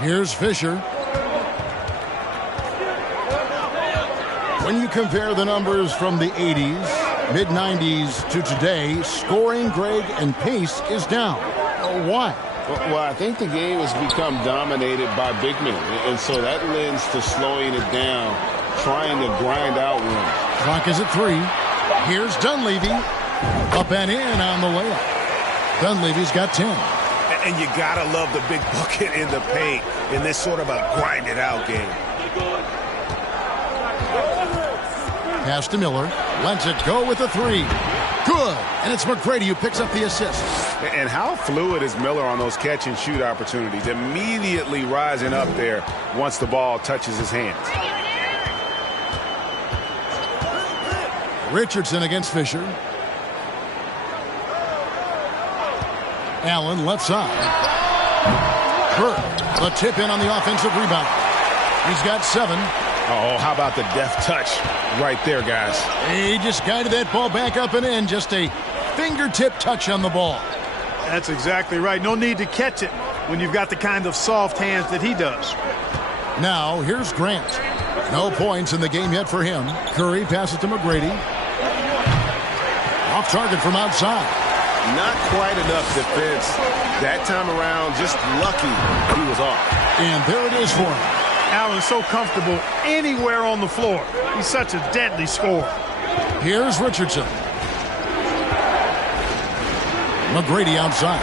Here's Fisher. When you compare the numbers from the 80s, mid-90s to today, scoring, Greg, and pace is down. Why? Well, I think the game has become dominated by big men, and so that lends to slowing it down, trying to grind out wins. Clock is at 3. Here's Dunleavy. Up and in on the layup. Dunleavy's got 10. And you got to love the big bucket in the paint in this sort of a grind-it-out game. Pass to Miller. Lets it go with a 3. Good. And it's McGrady who picks up the assist. And how fluid is Miller on those catch-and-shoot opportunities? Immediately rising up there once the ball touches his hands. Richardson against Fisher. Allen left side. Burke, the tip in on the offensive rebound. He's got 7. Oh, how about the deft touch right there, guys? He just guided that ball back up and in. Just a fingertip touch on the ball. That's exactly right. No need to catch it when you've got the kind of soft hands that he does. Now, here's Grant. No points in the game yet for him. Curry passes to McGrady. Off target from outside. Not quite enough defense that time around. Just lucky he was off. And there it is for him. Allen's so comfortable anywhere on the floor. He's such a deadly scorer. Here's Richardson. McGrady outside.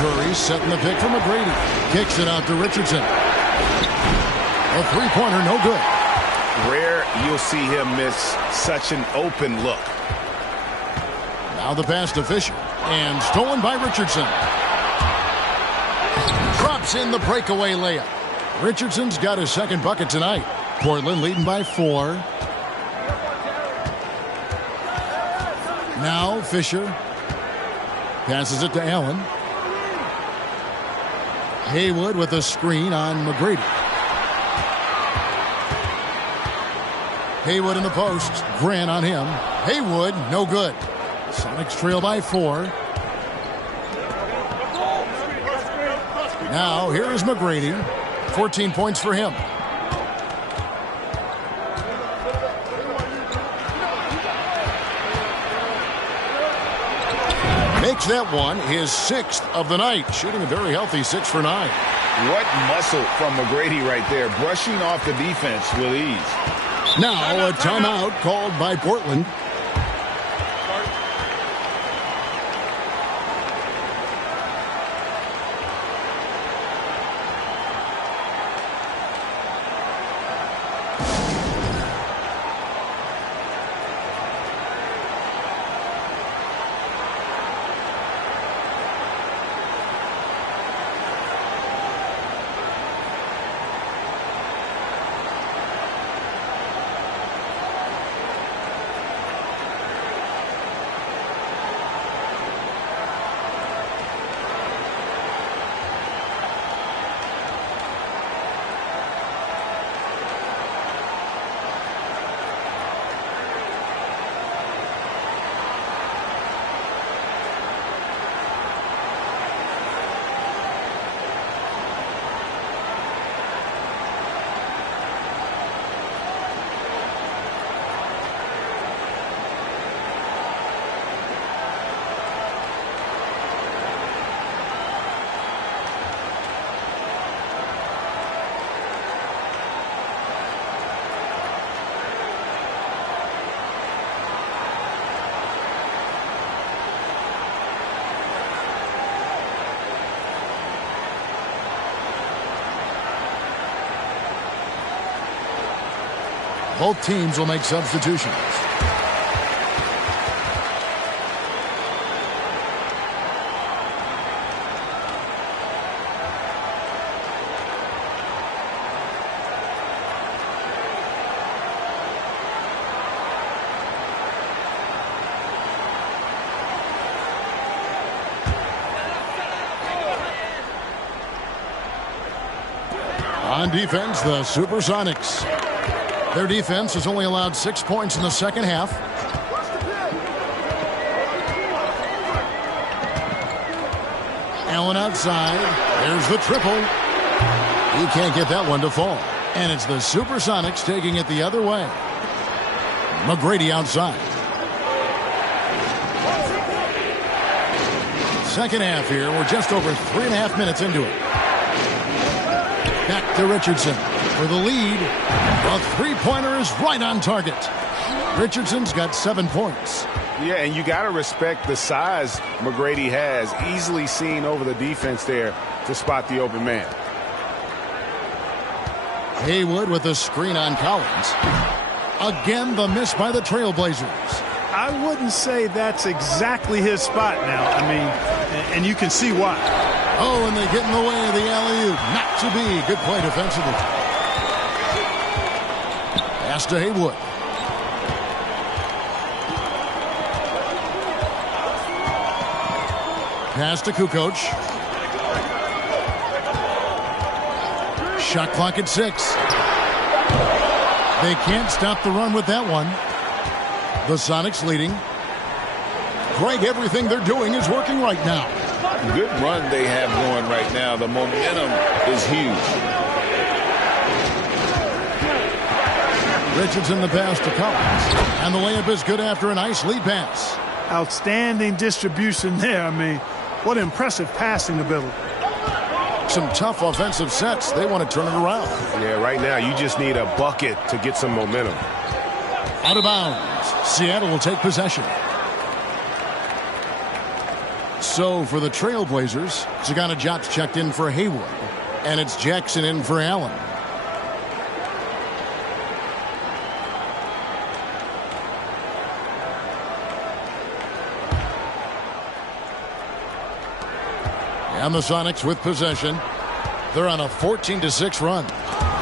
Curry setting the pick for McGrady. Kicks it out to Richardson. A three-pointer, no good. Rare you'll see him miss such an open look. Now the pass to Fisher. And stolen by Richardson. Drops in the breakaway layup. Richardson's got his second bucket tonight. Portland leading by 4. Now Fisher passes it to Allen. Haywood with a screen on McGrady. Haywood in the post. Grant on him. Haywood, no good. Sonics trail by 4. Now here is McGrady. 14 points for him. Makes that one his 6th of the night, shooting a very healthy 6 for 9. What muscle from McGrady right there, brushing off the defense with ease. Now a timeout called by Portland. Both teams will make substitutions. On defense, the Supersonics. Their defense has only allowed 6 points in the second half. Allen outside. There's the triple. He can't get that one to fall. And it's the Supersonics taking it the other way. McGrady outside. Second half here. We're just over 3.5 minutes into it. Back to Richardson for the lead. A three-pointer is right on target. Richardson's got 7 points. Yeah, and you got to respect the size McGrady has. Easily seen over the defense there to spot the open man. Haywood with a screen on Collins. Again, the miss by the Trailblazers. I wouldn't say that's exactly his spot now. I mean, and you can see why. Oh, and they get in the way of the alley-oop. Not to be. Good play defensively. Pass to Haywood. Pass to Kukoc. Shot clock at 6. They can't stop the run with that one. The Sonics leading. Greg, everything they're doing is working right now. Good run they have going right now. The momentum is huge. Richardson the pass to Collins. And the layup is good after a nice lead pass. Outstanding distribution there. I mean, what impressive passing ability. Some tough offensive sets. They want to turn it around. Yeah, right now you just need a bucket to get some momentum. Out of bounds. Seattle will take possession. So for the Trailblazers, Zagana Diop's checked in for Haywood. And it's Jackson in for Allen. And the Sonics with possession. They're on a 14-6 run.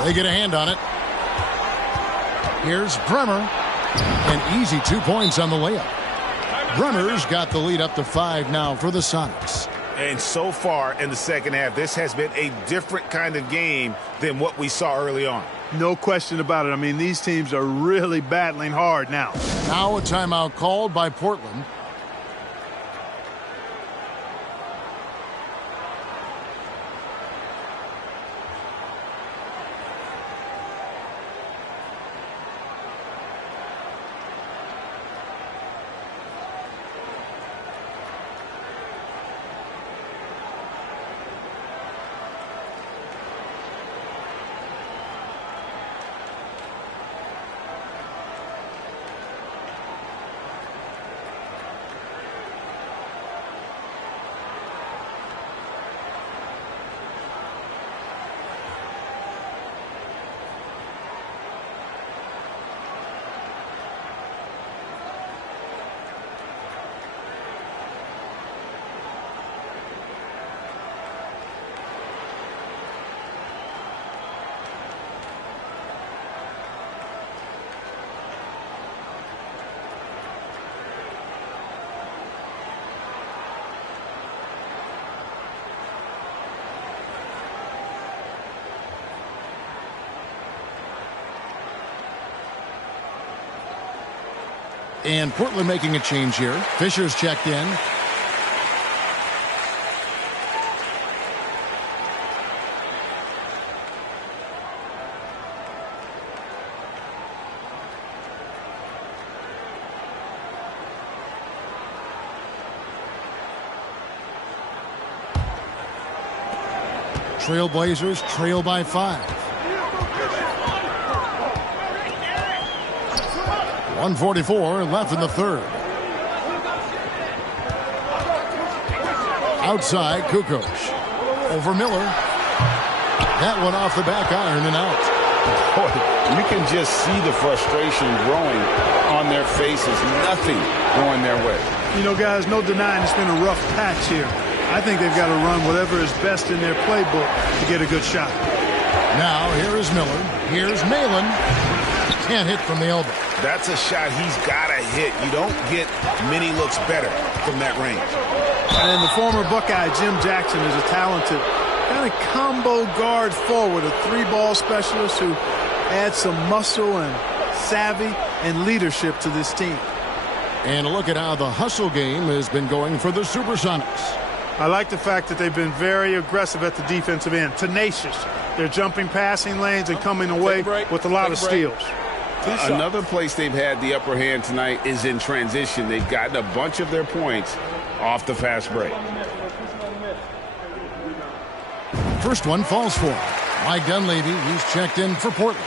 They get a hand on it. Here's Bremer. An easy 2 points on the layup. Bremer's got the lead up to 5 now for the Sonics. And so far in the second half, this has been a different kind of game than what we saw early on. No question about it. I mean, these teams are really battling hard now. Now a timeout called by Portland. And Portland making a change here. Fisher's checked in. Trailblazers trail by 5. 1:44 left in the third. Outside, Kukoc. Over Miller. That one off the back iron and out. Boy, you can just see the frustration growing on their faces. Nothing going their way. You know, guys, no denying it's been a rough patch here. I think they've got to run whatever is best in their playbook to get a good shot. Now, here is Miller. Here's Malin. Can't hit from the elbow. That's a shot he's got to hit. You don't get many looks better from that range. And the former Buckeye, Jim Jackson, is a talented, kind of point combo guard forward, a three-ball specialist who adds some muscle and savvy and leadership to this team. And a look at how the hustle game has been going for the Supersonics. I like the fact that they've been very aggressive at the defensive end, tenacious. They're jumping passing lanes and coming away with a lot of steals. Another place they've had the upper hand tonight is in transition. They've gotten a bunch of their points off the fast break. First one falls for Mike Dunleavy. He's checked in for Portland.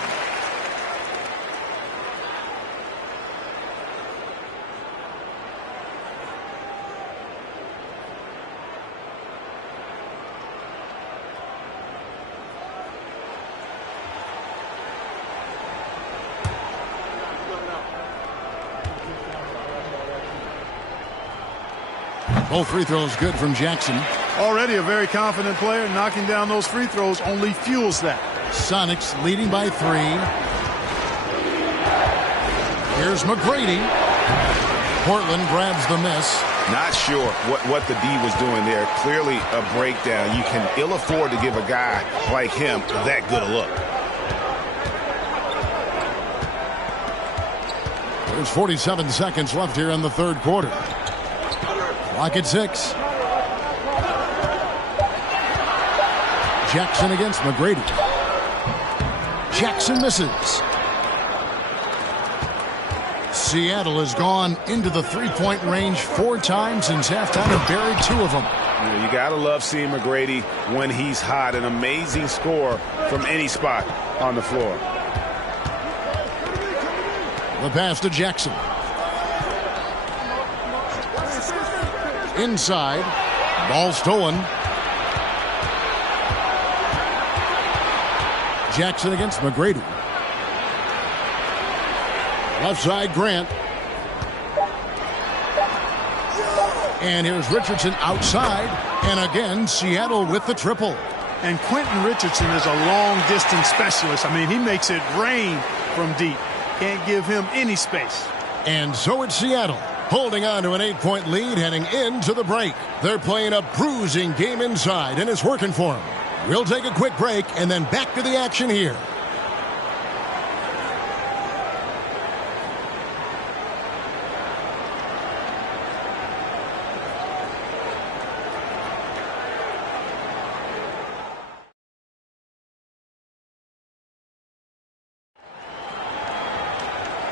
Both free throws good from Jackson. Already a very confident player. Knocking down those free throws only fuels that. Sonics leading by 3. Here's McGrady. Portland grabs the miss. Not sure what the D was doing there. Clearly a breakdown. You can ill afford to give a guy like him that good a look. There's 47 seconds left here in the third quarter. Clock at 6. Jackson against McGrady. Jackson misses. Seattle has gone into the three-point range 4 times since halftime and buried 2 of them. You got to love seeing McGrady when he's hot. An amazing score from any spot on the floor. The pass to Jackson. Inside. Ball stolen. Jackson against McGrady. Left side, Grant. And here's Richardson outside. And again, Seattle with the triple. And Quentin Richardson is a long-distance specialist. I mean, he makes it rain from deep. Can't give him any space. And so it's Seattle, holding on to an 8-point lead heading into the break. They're playing a bruising game inside, and it's working for them. We'll take a quick break and then back to the action here.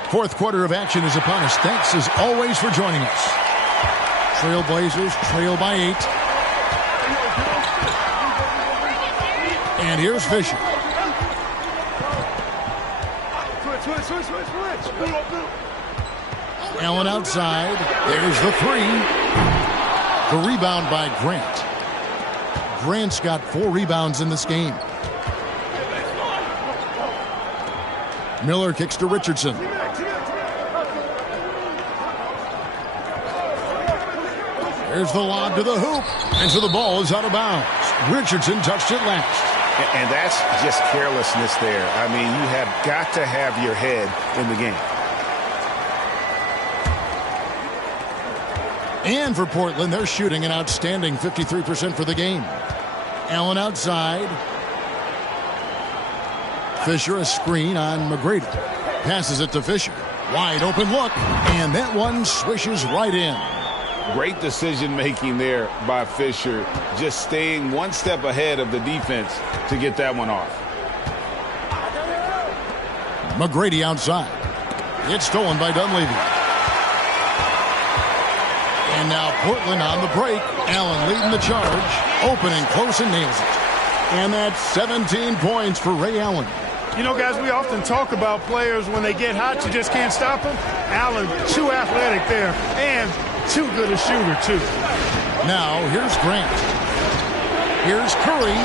Fourth quarter of action is upon us. Thanks as always for joining us. Trailblazers trail by 8. And here's Fisher. Allen outside. There's the 3. The rebound by Grant. Grant's got 4 rebounds in this game. Miller kicks to Richardson. There's the lob to the hoop. And so the ball is out of bounds. Richardson touched it last. And that's just carelessness there. I mean, you have got to have your head in the game. And for Portland, they're shooting an outstanding 53% for the game. Allen outside. Fisher a screen on McGrady. Passes it to Fisher. Wide open look. And that one swishes right in. Great decision-making there by Fisher, just staying one step ahead of the defense to get that one off. McGrady outside. It's stolen by Dunleavy. And now Portland on the break. Allen leading the charge. Open and close and nails it. And that's 17 points for Ray Allen. You know, guys, we often talk about players when they get hot, you just can't stop them. Allen, too athletic there, and too good a shooter, too. Now, here's Grant. Here's Curry.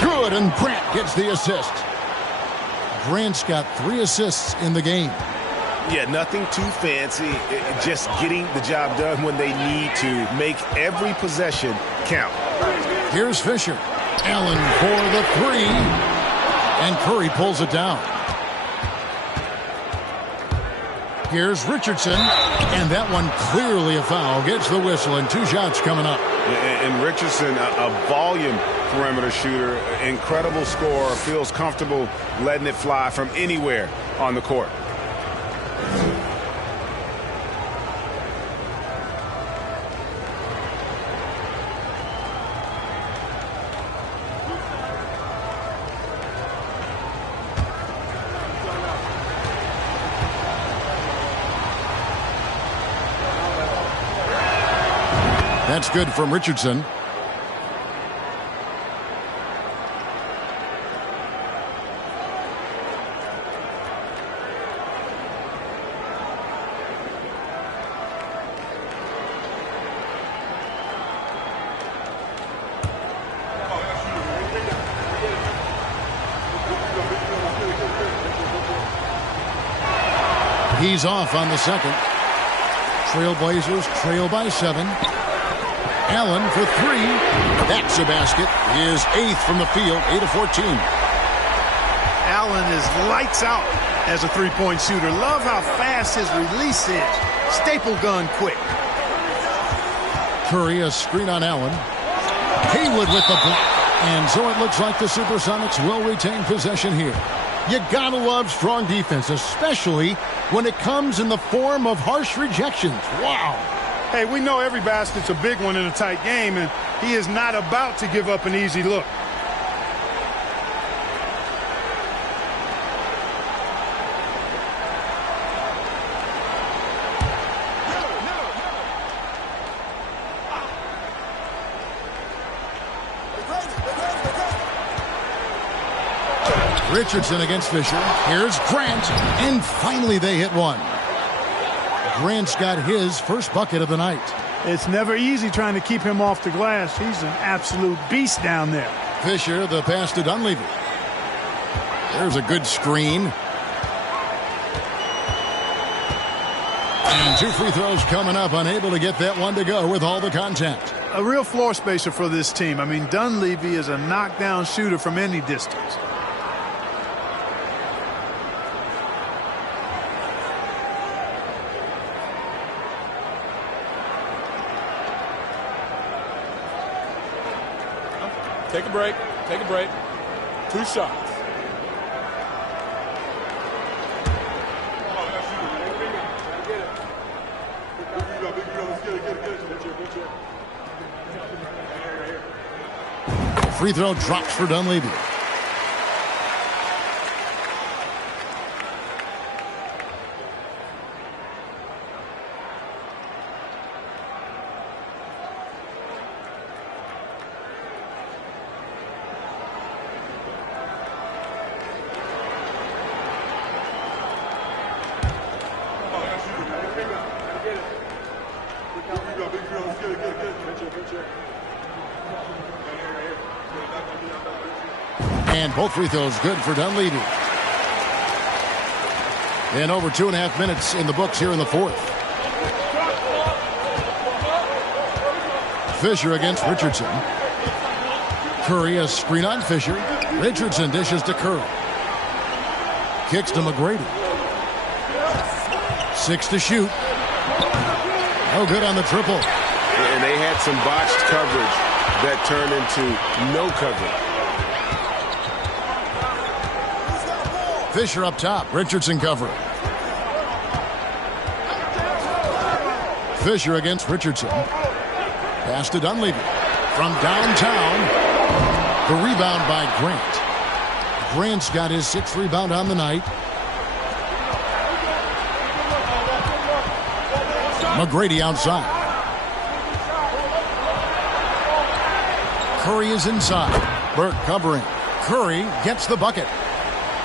Good, and Grant gets the assist. Grant's got 3 assists in the game. Yeah, nothing too fancy. Just getting the job done when they need to. Make every possession count. Here's Fisher. Allen for the 3. And Curry pulls it down. Here's Richardson, and that one clearly a foul. Gets the whistle, and 2 shots coming up. And Richardson, a volume perimeter shooter, incredible scorer, feels comfortable letting it fly from anywhere on the court. That's good from Richardson. He's off on the second. Trailblazers trail by 7. Allen for 3. That's a basket. His 8th from the field, 8 of 14. Allen is lights out as a three-point shooter. Love how fast his release is. Staple gun quick. Curry, a screen on Allen. Haywood with the block. And so it looks like the Supersonics will retain possession here. You gotta love strong defense, especially when it comes in the form of harsh rejections. Wow. Hey, we know every basket's a big one in a tight game, and he is not about to give up an easy look. Richardson against Fisher. Here's Grant, and finally they hit one. Grant's got his first bucket of the night. It's never easy trying to keep him off the glass. He's an absolute beast down there. Fisher, the pass to Dunleavy. There's a good screen. And 2 free throws coming up, unable to get that one to go with all the contact. A real floor spacer for this team. I mean, Dunleavy is a knockdown shooter from any distance. Take a break. Take a break. 2 shots. Free throw drops for Dunleavy. And both free throws good for Dunleavy. And over 2.5 minutes in the books here in the fourth. Fisher against Richardson. Curry, a screen on Fisher. Richardson dishes to Curry. Kicks to McGrady. 6 to shoot. No good on the triple. And they had some botched coverage that turned into no coverage. Fisher up top. Richardson covering. Fisher against Richardson. Pass to Dunleavy. From downtown. The rebound by Grant. Grant's got his 6th rebound on the night. McGrady outside. Curry is inside. Burke covering. Curry gets the bucket.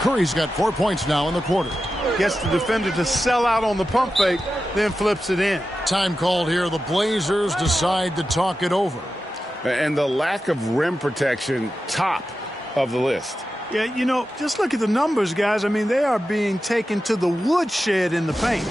Curry's got 4 points now in the quarter. Gets the defender to sell out on the pump fake, then flips it in. Time called here. The Blazers decide to talk it over. And the lack of rim protection, top of the list. Yeah, you know, just look at the numbers, guys. I mean, they are being taken to the woodshed in the paint.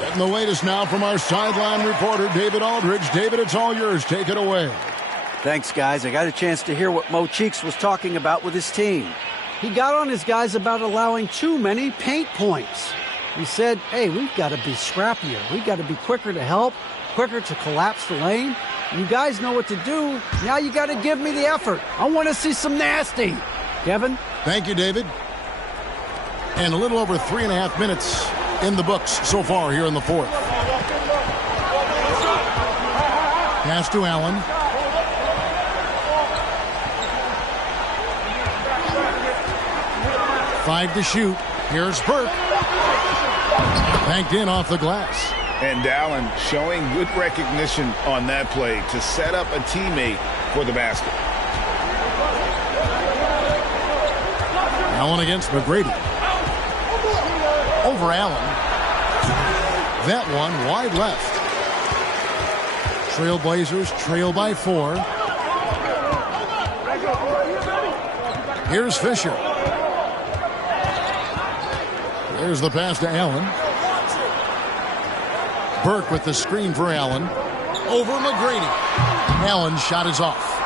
Getting the latest now from our sideline reporter, David Aldridge. David, it's all yours. Take it away. Thanks, guys. I got a chance to hear what Mo Cheeks was talking about with his team. He got on his guys about allowing too many paint points. He said, hey, we've got to be scrappier. We've got to be quicker to help, quicker to collapse the lane. You guys know what to do. Now you got to give me the effort. I want to see some nasty. Kevin? Thank you, David. And a little over 3.5 minutes in the books so far here in the fourth. Pass to Allen. Five to shoot. Here's Burke. Banked in off the glass. And Allen showing good recognition on that play to set up a teammate for the basket. Allen against McGrady. Over Allen. That one wide left. Trailblazers trail by 4. Here's Fisher. There's the pass to Allen. Burke with the screen for Allen. Over McGrady. Allen's shot is off.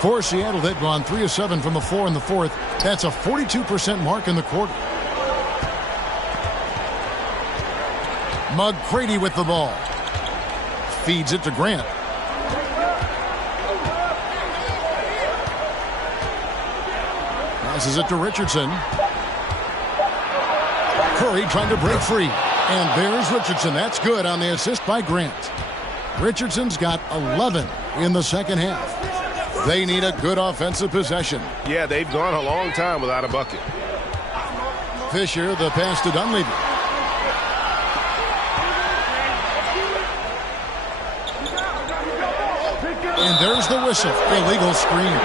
For Seattle, they've gone 3 of 7 from the floor in the fourth. That's a 42% mark in the quarter. McGrady with the ball. Feeds it to Grant. Passes it to Richardson. Curry trying to break free. And there's Richardson. That's good on the assist by Grant. Richardson's got 11 in the second half. They need a good offensive possession. Yeah, they've gone a long time without a bucket. Fisher, the pass to Dunleavy. And there's the whistle. Illegal screen.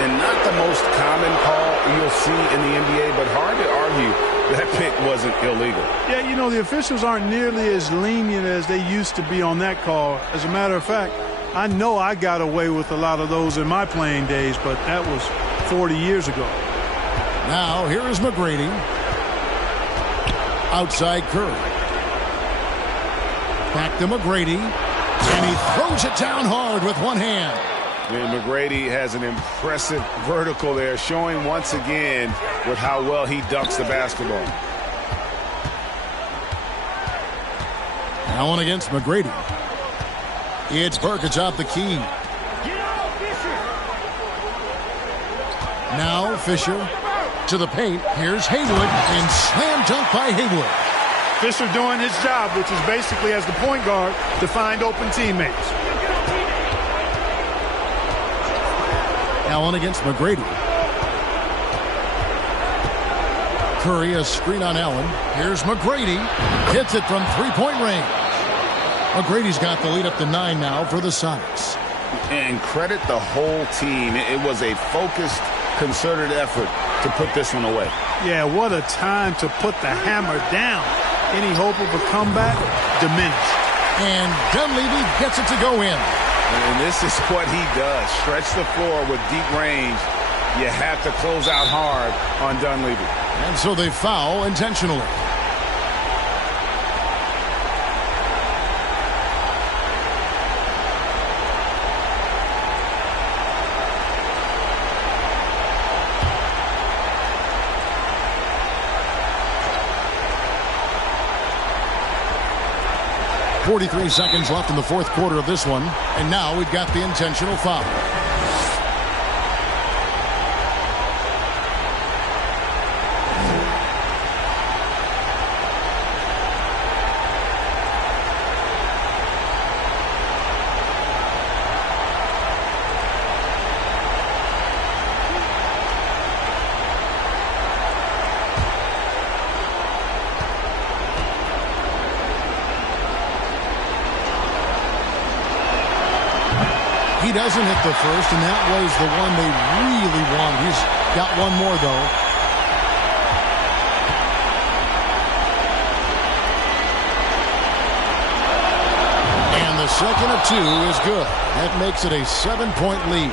And not the most common call you'll see in the NBA, but hard to argue that pick wasn't illegal. Yeah, you know, the officials aren't nearly as lenient as they used to be on that call. As a matter of fact, I know I got away with a lot of those in my playing days, but that was 40 years ago. Now, here is McGrady. Outside Curry. Back to McGrady. And he throws it down hard with one hand. And McGrady has an impressive vertical there, showing once again with how well he dunks the basketball. Allen against McGrady. It's Burke atop the key. Now Fisher to the paint. Here's Haywood, and slam dunk by Haywood. Fisher doing his job, which is basically as the point guard to find open teammates. Allen against McGrady. Curry, a screen on Allen. Here's McGrady. Hits it from three-point range. McGrady's got the lead up to 9 now for the Sonics. And credit the whole team. It was a focused, concerted effort to put this one away. Yeah, what a time to put the hammer down. Any hope of a comeback diminished. And Dunleavy gets it to go in. And this is what he does. Stretch the floor with deep range. You have to close out hard on Dunleavy. And so they foul intentionally. .43 seconds left in the fourth quarter of this one. And now we've got the intentional foul. He doesn't hit the first, and that was the one they really wanted. He's got one more, though. And the second of 2 is good. That makes it a 7-point lead.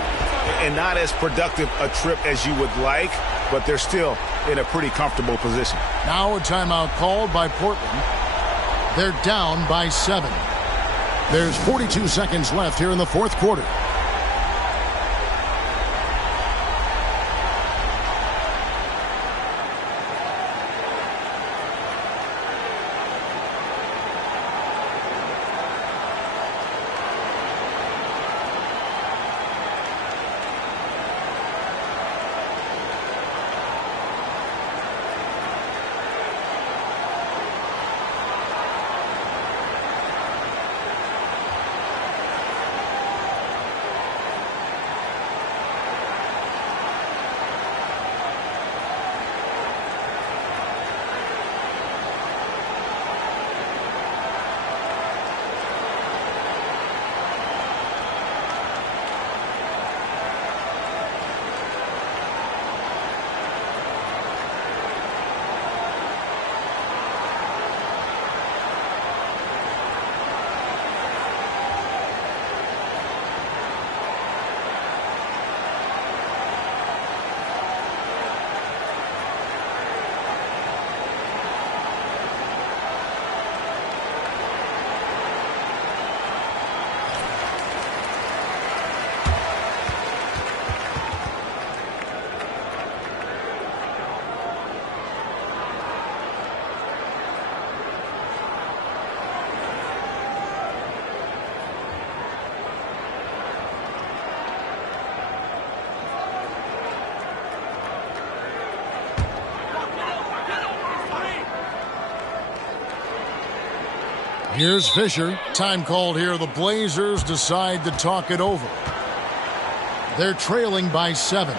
And not as productive a trip as you would like, but they're still in a pretty comfortable position. Now a timeout called by Portland. They're down by 7. There's 42 seconds left here in the fourth quarter. Here's Fisher. Time called here. The Blazers decide to talk it over. They're trailing by 7.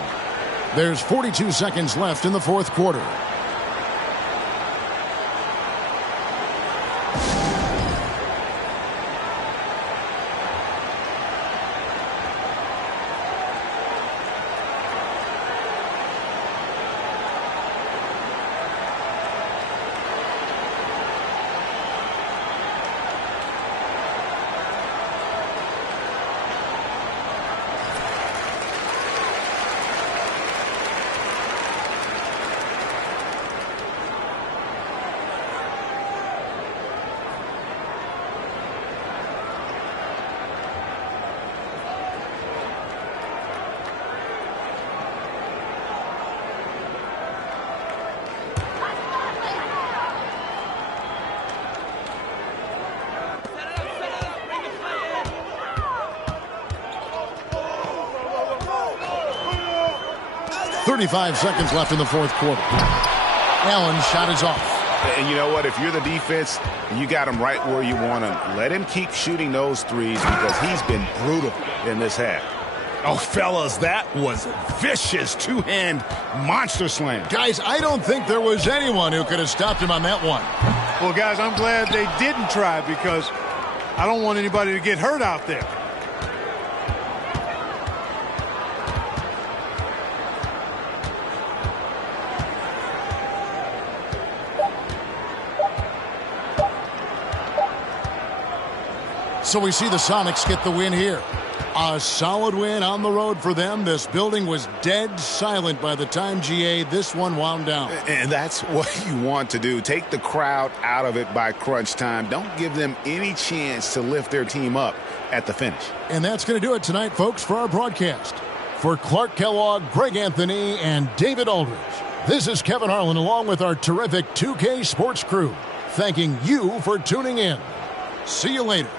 There's 42 seconds left in the fourth quarter. .35 seconds left in the fourth quarter. Allen's shot is off. And you know what? If you're the defense, you got him right where you want him. Let him keep shooting those threes because he's been brutal in this half. Oh, fellas, that was vicious two-hand monster slam. Guys, I don't think there was anyone who could have stopped him on that one. Well, guys, I'm glad they didn't try because I don't want anybody to get hurt out there. So we see the Sonics get the win here. A solid win on the road for them. This building was dead silent by the time, GA, this one wound down. And that's what you want to do. Take the crowd out of it by crunch time. Don't give them any chance to lift their team up at the finish. And that's going to do it tonight, folks, for our broadcast. For Clark Kellogg, Greg Anthony, and David Aldridge, this is Kevin Harlan along with our terrific 2K Sports crew, thanking you for tuning in. See you later.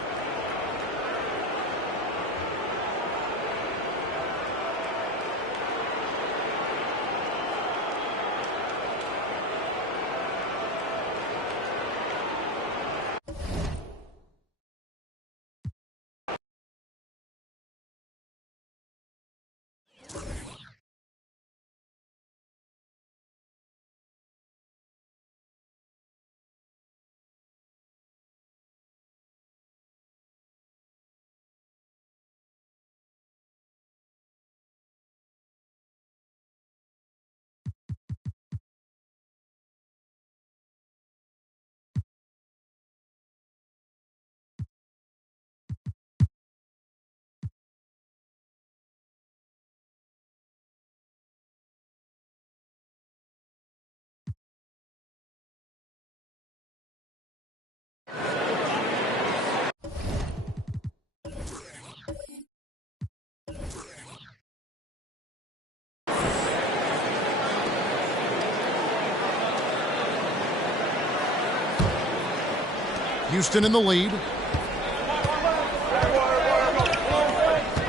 Houston in the lead.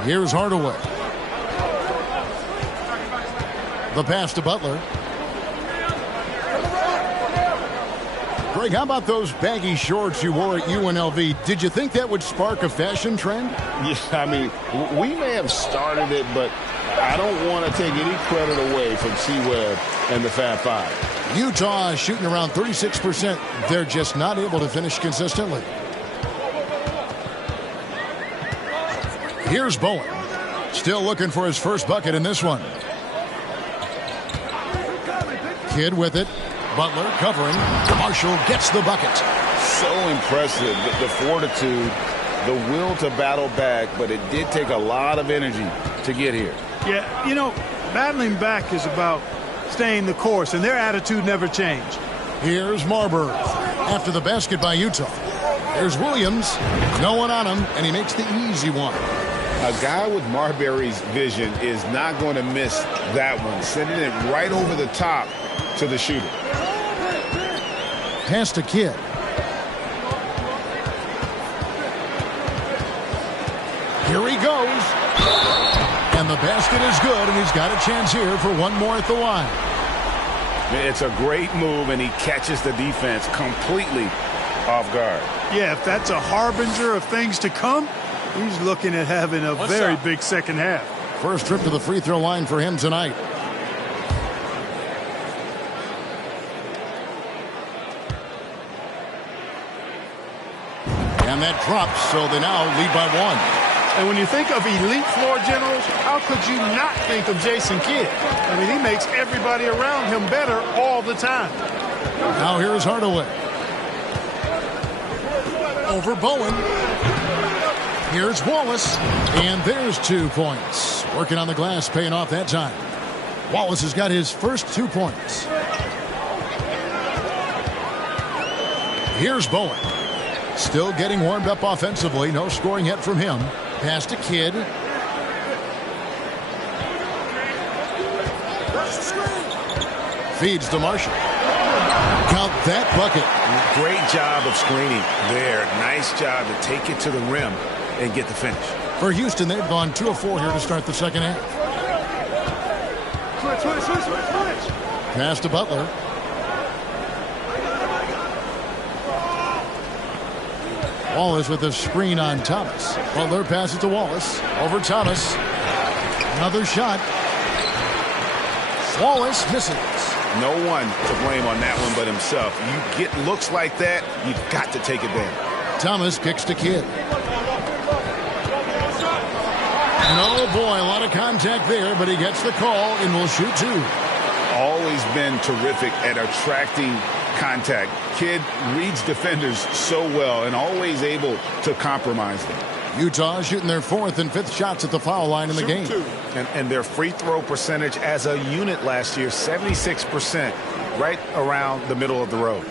Here's Hardaway. The pass to Butler. Greg, how about those baggy shorts you wore at UNLV? Did you think that would spark a fashion trend? Yeah, I mean, we may have started it, but I don't want to take any credit away from C-Webb and the Fab Five. Utah is shooting around 36%. They're just not able to finish consistently. Here's Bowen. Still looking for his first bucket in this one. Kidd with it. Butler covering. Marshall gets the bucket. So impressive, the fortitude, the will to battle back, but it did take a lot of energy to get here. Yeah, you know, battling back is about staying the course, and their attitude never changed. Here's Marbury after the basket by Utah. There's Williams. No one on him, and he makes the easy one. A guy with Marbury's vision is not going to miss that one, sending it right over the top to the shooter. Pass to Kidd. Here he goes. And the basket is good, and he's got a chance here for one more at the line. It's a great move, and he catches the defense completely off guard. Yeah, if that's a harbinger of things to come, he's looking at having a very big second half. First trip to the free throw line for him tonight. And that drops, so they now lead by one. And when you think of elite floor generals, how could you not think of Jason Kidd? I mean, he makes everybody around him better all the time. Now here's Hardaway. Over Bowen. Here's Wallace. And there's 2 points. Working on the glass, paying off that time. Wallace has got his first 2 points. Here's Bowen. Still getting warmed up offensively. No scoring yet from him. Pass to Kidd. Feeds to Marshall. Count that bucket. Great job of screening there. Nice job to take it to the rim and get the finish. For Houston, they've gone 2 of 4 here to start the second half. Switch. Pass to Butler. Wallace with a screen on Thomas. Butler passes to Wallace. Over Thomas. Another shot. Wallace misses. No one to blame on that one but himself. You get looks like that, you've got to take advantage. Thomas kicks to Kidd. And oh boy, a lot of contact there, but he gets the call and will shoot 2. Always been terrific at attracting contact. Kidd reads defenders so well and always able to compromise them. Utah shooting their 4th and 5th shots at the foul line in the game. And their free throw percentage as a unit last year, 76%, right around the middle of the road.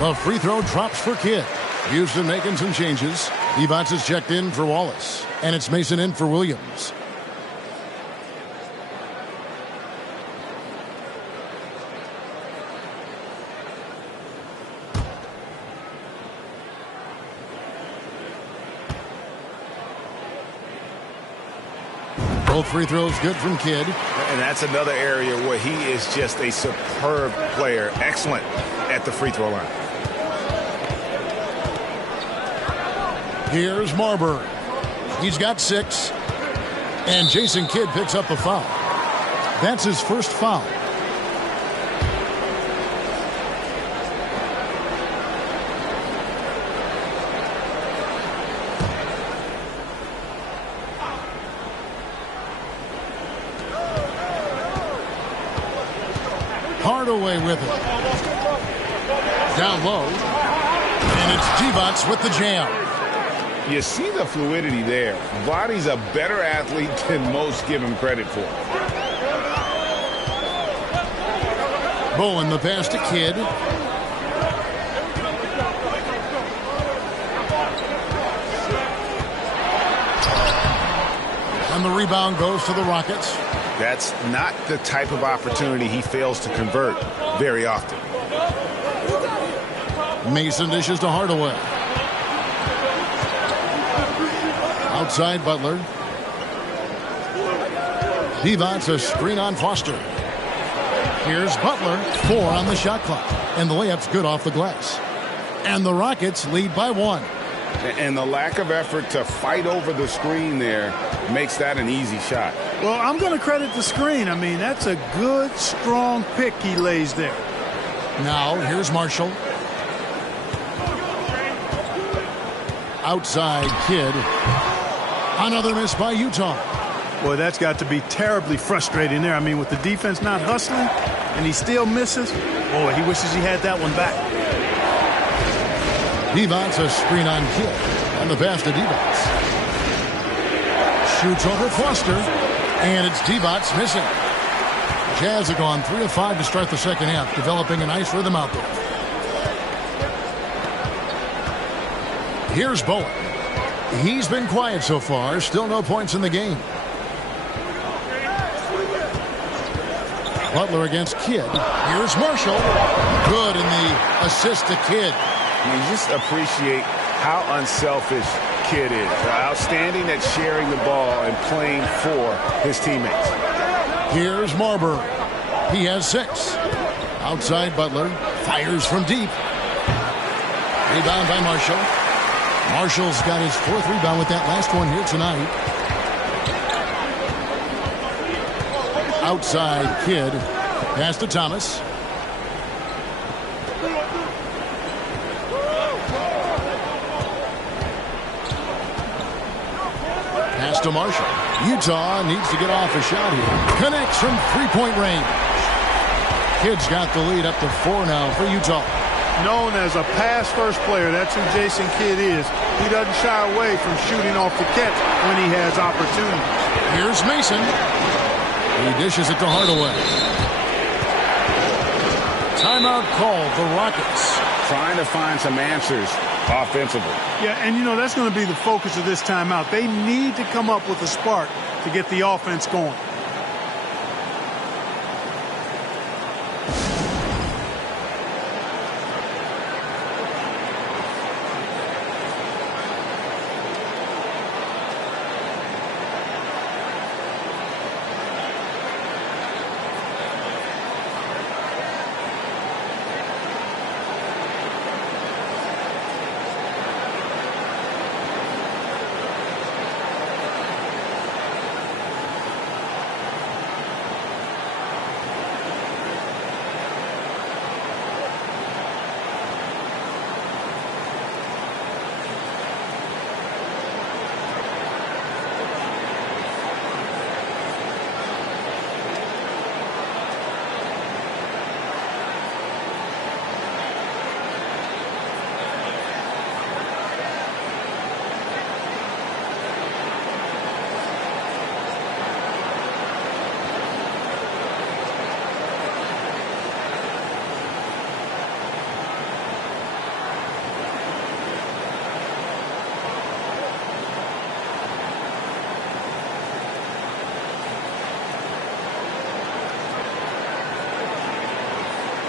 A free throw drops for Kidd. Houston making some changes. Evans is checked in for Wallace. And it's Mason in for Williams. Both free throws good from Kidd. And that's another area where he is just a superb player. Excellent at the free throw line. Here's Marbury. He's got 6. And Jason Kidd picks up the foul. That's his first foul. Hardaway with it. Down low. And it's Divac with the jam. You see the fluidity there. Body's a better athlete than most give him credit for. Bowen the pass to Kidd. And the rebound goes to the Rockets. That's not the type of opportunity he fails to convert very often. Mason dishes to Hardaway. Outside Butler. Divac a screen on Foster. Here's Butler. 4 on the shot clock. And the layup's good off the glass. And the Rockets lead by 1. And the lack of effort to fight over the screen there makes that an easy shot. Well, I'm going to credit the screen. I mean, that's a good, strong pick he lays there. Now, here's Marshall. Outside Kidd. Another miss by Utah. Boy, that's got to be terribly frustrating there. I mean, with the defense not hustling and he still misses, boy, he wishes he had that one back. Divac a screen on Kidd. And the pass to Divac. Shoots over Foster. And it's Divac missing. Jazz have gone 3 of 5 to start the second half, developing a nice rhythm out there. Here's Bowen. He's been quiet so far. Still no points in the game. Butler against Kidd. Here's Marshall. Good in the assist to Kidd. You just appreciate how unselfish Kidd is. Outstanding at sharing the ball and playing for his teammates. Here's Marbury. He has 6. Outside Butler. Fires from deep. Rebound by Marshall. Marshall's got his 4th rebound with that last one here tonight. Outside Kidd. Pass to Thomas. Pass to Marshall. Utah needs to get off a shot here. Connects from 3-point range. Kidd's got the lead up to 4 now for Utah. Known as a pass-first player, that's who Jason Kidd is. He doesn't shy away from shooting off the catch when he has opportunity. Here's Mason. He dishes it to Hardaway. Timeout called the Rockets. Trying to find some answers offensively. Yeah, and you know, that's going to be the focus of this timeout. They need to come up with a spark to get the offense going.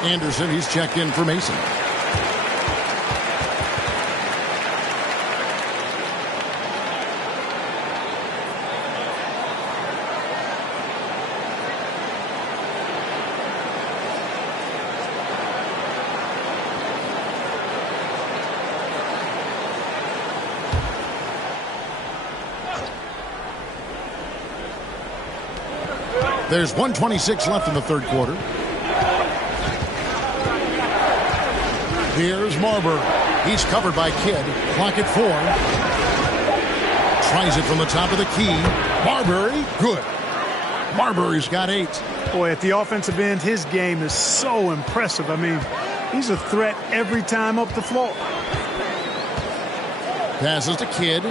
Anderson, he's checked in for Mason. There's 1:26 left in the third quarter. Here's Marbury. He's covered by Kidd. Clock at 4. Tries it from the top of the key. Marbury, good. Marbury's got 8. Boy, at the offensive end, his game is so impressive. I mean, he's a threat every time up the floor. Passes to Kidd.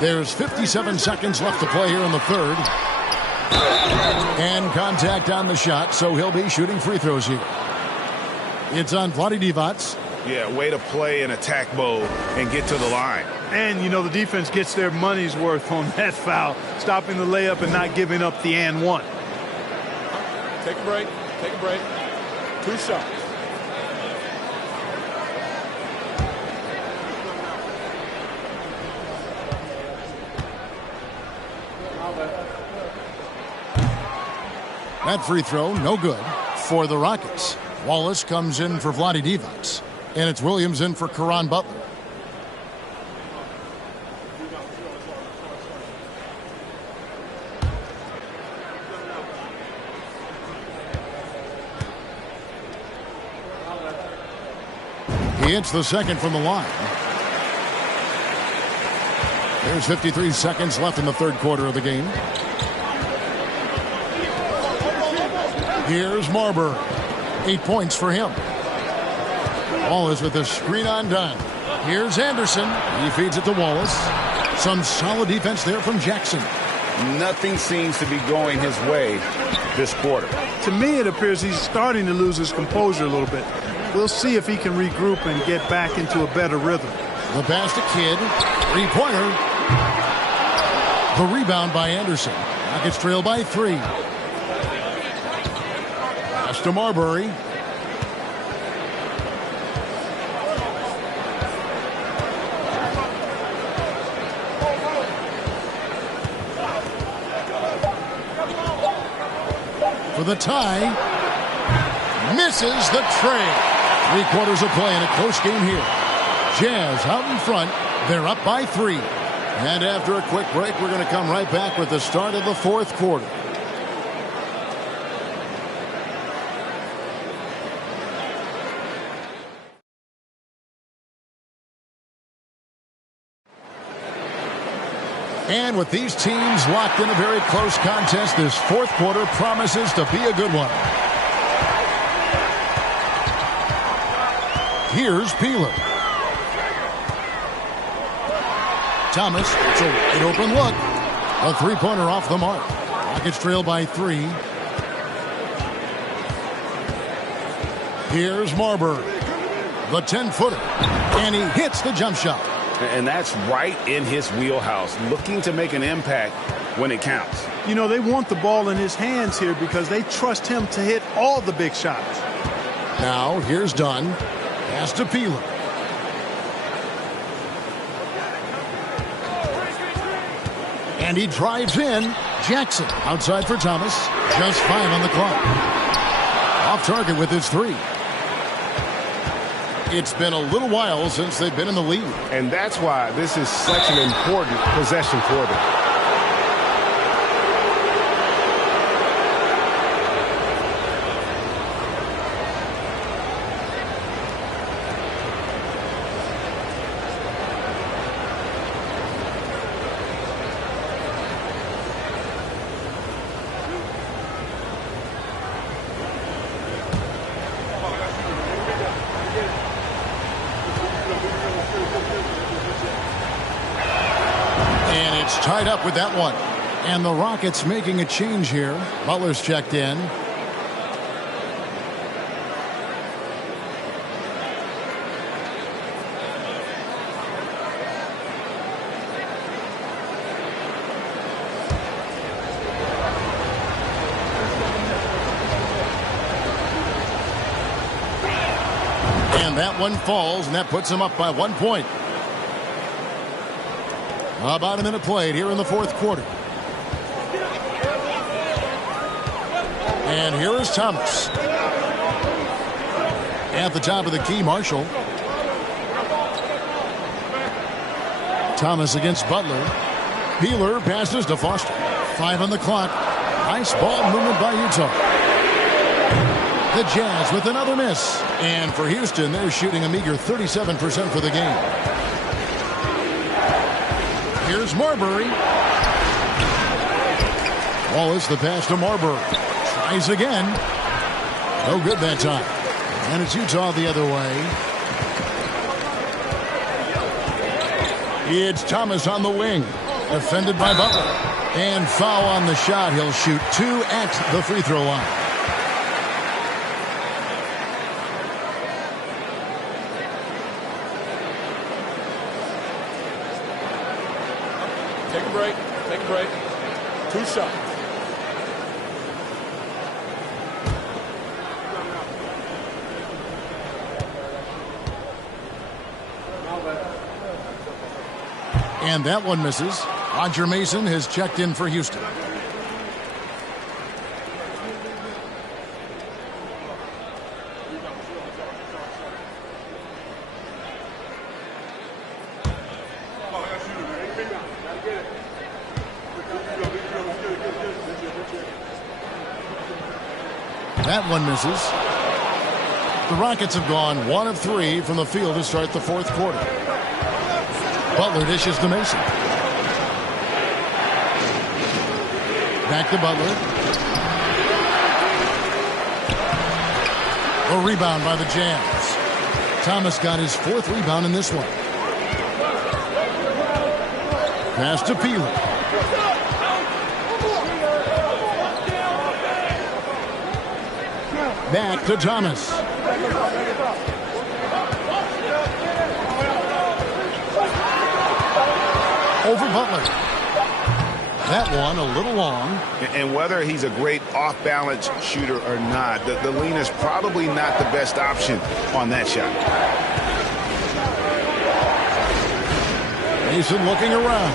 There's 57 seconds left to play here in the third. And contact on the shot, so he'll be shooting free throws here. It's on Vlade Divac. Yeah, way to play in attack mode and get to the line. And, you know, the defense gets their money's worth on that foul, stopping the layup and not giving up the and one. Take a break. Take a break. 2 shots. That free throw, no good for the Rockets. Wallace comes in for Vlade Divac. And it's Williams in for Caron Butler. He hits the second from the line. There's 53 seconds left in the third quarter of the game. Here's Marbury. 8 points for him. Wallace with the screen undone. Here's Anderson. He feeds it to Wallace. Some solid defense there from Jackson. Nothing seems to be going his way this quarter. To me, it appears he's starting to lose his composure a little bit. We'll see if he can regroup and get back into a better rhythm. The pass to Kidd. 3-pointer. The rebound by Anderson. Rockets trail by 3. Pass to Marbury. For the tie. Misses the tray. 3 quarters of play in a close game here. Jazz out in front. They're up by 3. And after a quick break, we're going to come right back with the start of the fourth quarter. And with these teams locked in a very close contest, this fourth quarter promises to be a good one. Here's Peeler. Thomas, it's a wide open look. A 3-pointer off the mark. Rockets trail by 3. Here's Marbury. The 10-footer. And he hits the jump shot. And that's right in his wheelhouse, looking to make an impact when it counts. You know, they want the ball in his hands here because they trust him to hit all the big shots. Now, here's Dunn. Pass to Peeler. And he drives in. Jackson outside for Thomas. Just 5 on the clock. Off target with his 3. It's been a little while since they've been in the lead. And that's why this is such an important possession for them. Tied up with that one. And the Rockets making a change here. Butler's checked in. And that one falls, and that puts him up by 1 point. About a minute played here in the fourth quarter. And here is Thomas. At the top of the key, Marshall. Thomas against Butler. Peeler passes to Foster. 5 on the clock. Nice ball movement by Utah. The Jazz with another miss. And for Houston, they're shooting a meager 37% for the game. Here's Marbury. Wallace, the pass to Marbury. Tries again. No good that time. And it's Utah the other way. It's Thomas on the wing. Defended by Butler. And foul on the shot. He'll shoot 2 at the free throw line. a break. 2 shots. And that one misses. Roger Mason has checked in for Houston. That one misses. The Rockets have gone 1 of 3 from the field to start the fourth quarter. Butler dishes to Mason. Back to Butler. A rebound by the Jazz. Thomas got his 4th rebound in this one. Pass to Peeler. Back to Thomas. Over Butler. That one a little long. And whether he's a great off-balance shooter or not, the lean is probably not the best option on that shot. Mason looking around.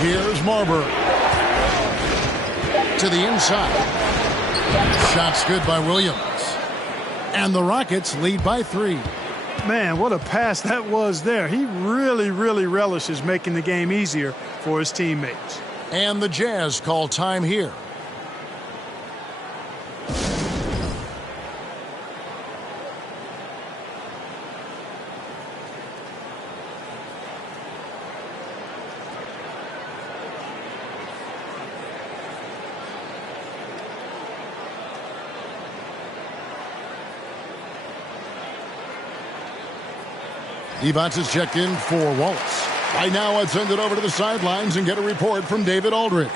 Here's Marbury. To the inside. Shot's good by Williams. And the Rockets lead by 3. Man, what a pass that was there. He really relishes making the game easier for his teammates. And the Jazz call time here. Divac is checked in for Wallace. Right now, I'd send it over to the sidelines and get a report from David Aldridge.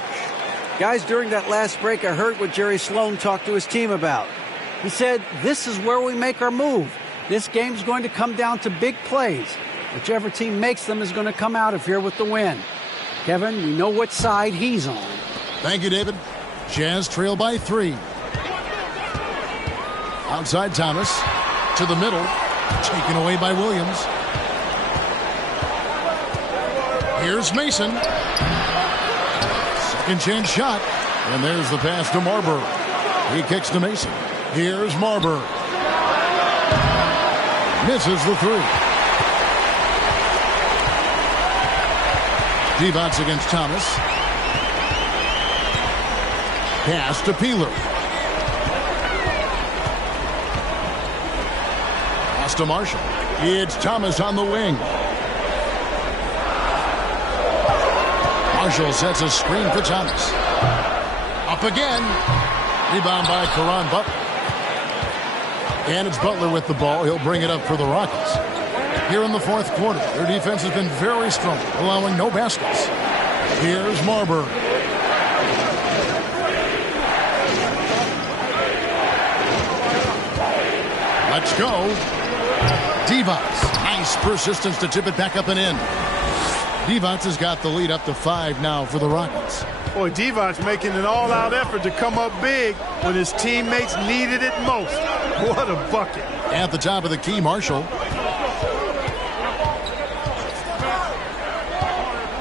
Guys, during that last break, I heard what Jerry Sloan talked to his team about. He said, this is where we make our move. This game's going to come down to big plays. Whichever team makes them is going to come out of here with the win. Kevin, we know what side he's on. Thank you, David. Jazz trail by 3. Outside Thomas. To the middle. Taken away by Williams. Here's Mason. Second chance shot. And there's the pass to Marbury. He kicks to Mason. Here's Marbury. Misses the 3. Divac against Thomas. Pass to Peeler. Pass to Marshall. It's Thomas on the wing. Marshall sets a screen for Thomas. Up again. Rebound by Caron Butler. And it's Butler with the ball. He'll bring it up for the Rockets. Here in the fourth quarter, their defense has been very strong, allowing no baskets. Here's Marbury. Let's go. Divac. Nice persistence to tip it back up and in. Divac has got the lead up to 5 now for the Rockets. Boy, Divac making an all-out effort to come up big when his teammates needed it most. What a bucket. At the top of the key, Marshall.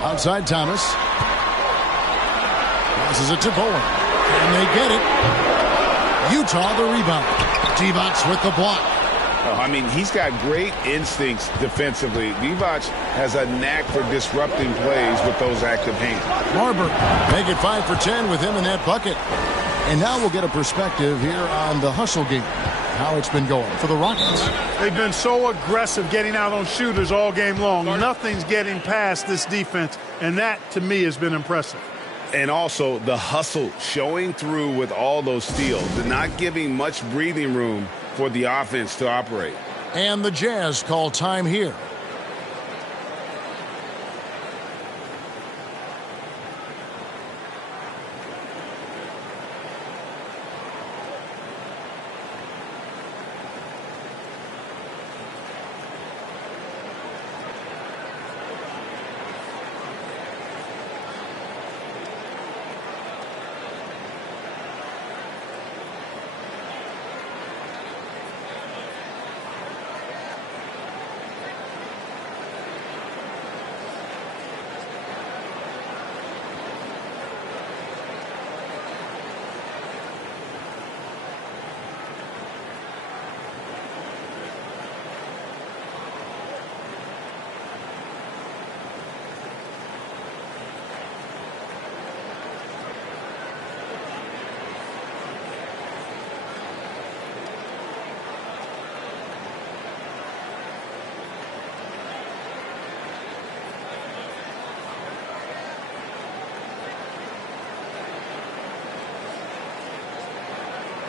Outside Thomas. Passes it to Bowen. And they get it. Utah the rebound. Divac with the block. I mean, he's got great instincts defensively. Divac has a knack for disrupting plays with those active hands. Marbury make it 5 for 10 with him in that bucket. And now we'll get a perspective here on the hustle game, how it's been going for the Rockets. They've been so aggressive getting out on shooters all game long. Nothing's getting past this defense, and that, to me, has been impressive. And also the hustle showing through with all those steals, not giving much breathing room for the offense to operate. And the Jazz call time here.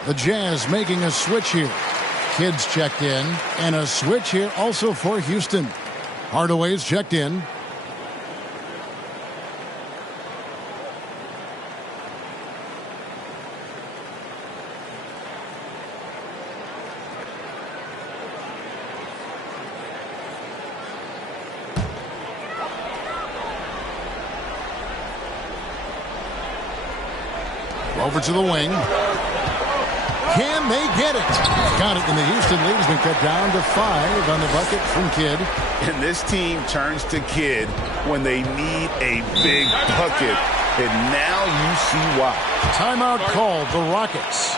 The Jazz making a switch here. Kidd's checked in, and a switch here also for Houston. Hardaway's checked in. Over to the wing. Can they get it? Got it, and the Houston lead has been cut down to 5 on the bucket from Kidd. And this team turns to Kidd when they need a big bucket. And now you see why. Timeout called the Rockets.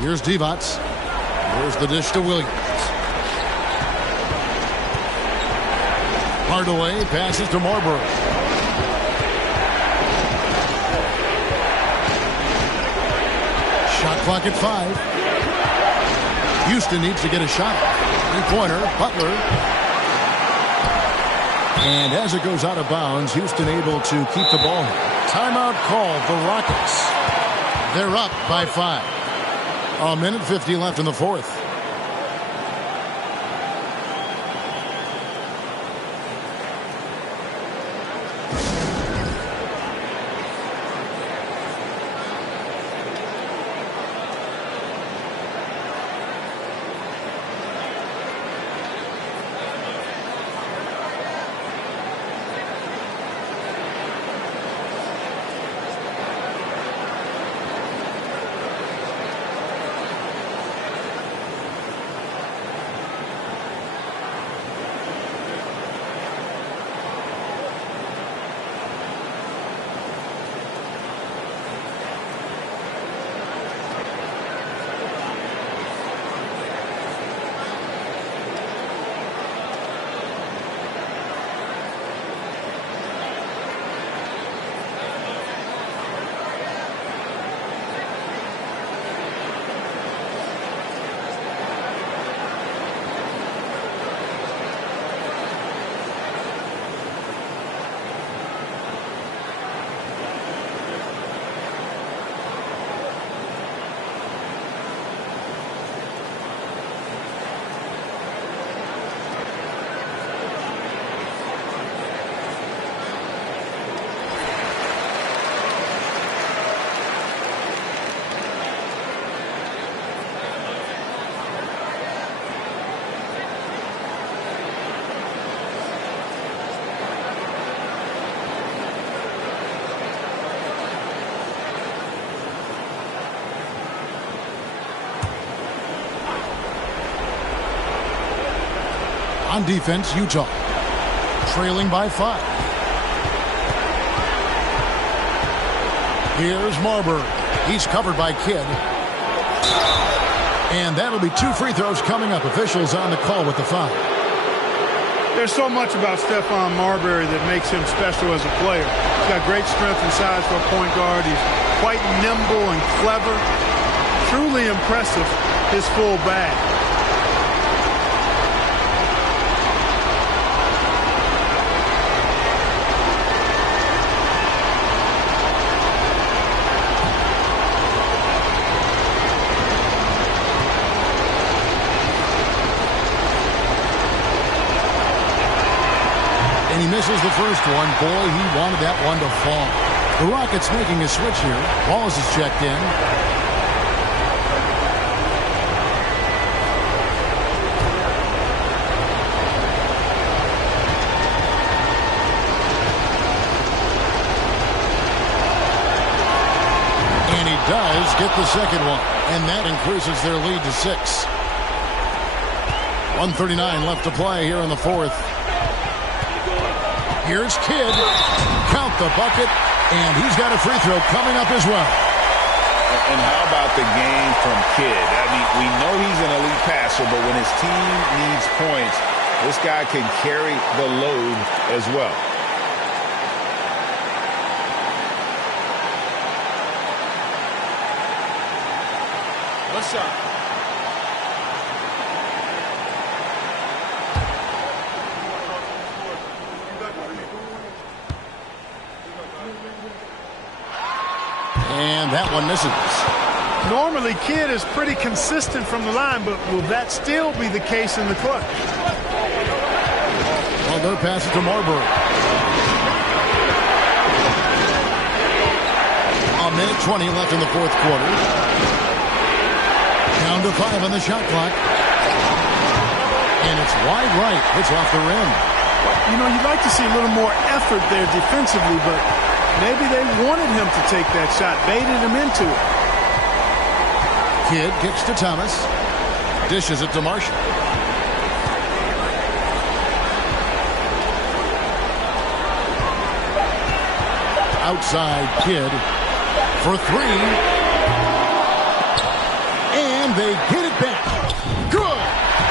Here's Divac. Here's the dish to Williams. Hardaway passes to Marbury. Shot clock at 5. Houston needs to get a shot. Three-pointer, Butler. And as it goes out of bounds, Houston able to keep the ball. Timeout called the Rockets. They're up by 5. A minute 50 left in the fourth. On defense, Utah trailing by 5. Here's Marbury. He's covered by Kidd. And that'll be 2 free throws coming up. Officials on the call with the foul. There's so much about Stephon Marbury that makes him special as a player. He's got great strength and size for a point guard. He's quite nimble and clever. Truly impressive, his full bag. He misses the first one. Boy, he wanted that one to fall. The Rockets making a switch here. Walls is checked in. And he does get the second one. And that increases their lead to 6. 1:39 left to play here in the fourth. Here's Kidd. Count the bucket. And he's got a free throw coming up as well. And how about the game from Kidd? I mean, we know he's an elite passer, but when his team needs points, this guy can carry the load as well. One shot. And that one misses. Normally, Kidd is pretty consistent from the line, but will that still be the case in the clutch? Well, they'll pass it to Marbury. A minute 20 left in the fourth quarter. Down to 5 on the shot clock. And it's wide right. It's off the rim. You know, you'd like to see a little more effort there defensively, but maybe they wanted him to take that shot, baited him into it. Kidd kicks to Thomas. Dishes it to Marshall. Outside Kidd for 3. And they get it back. Good.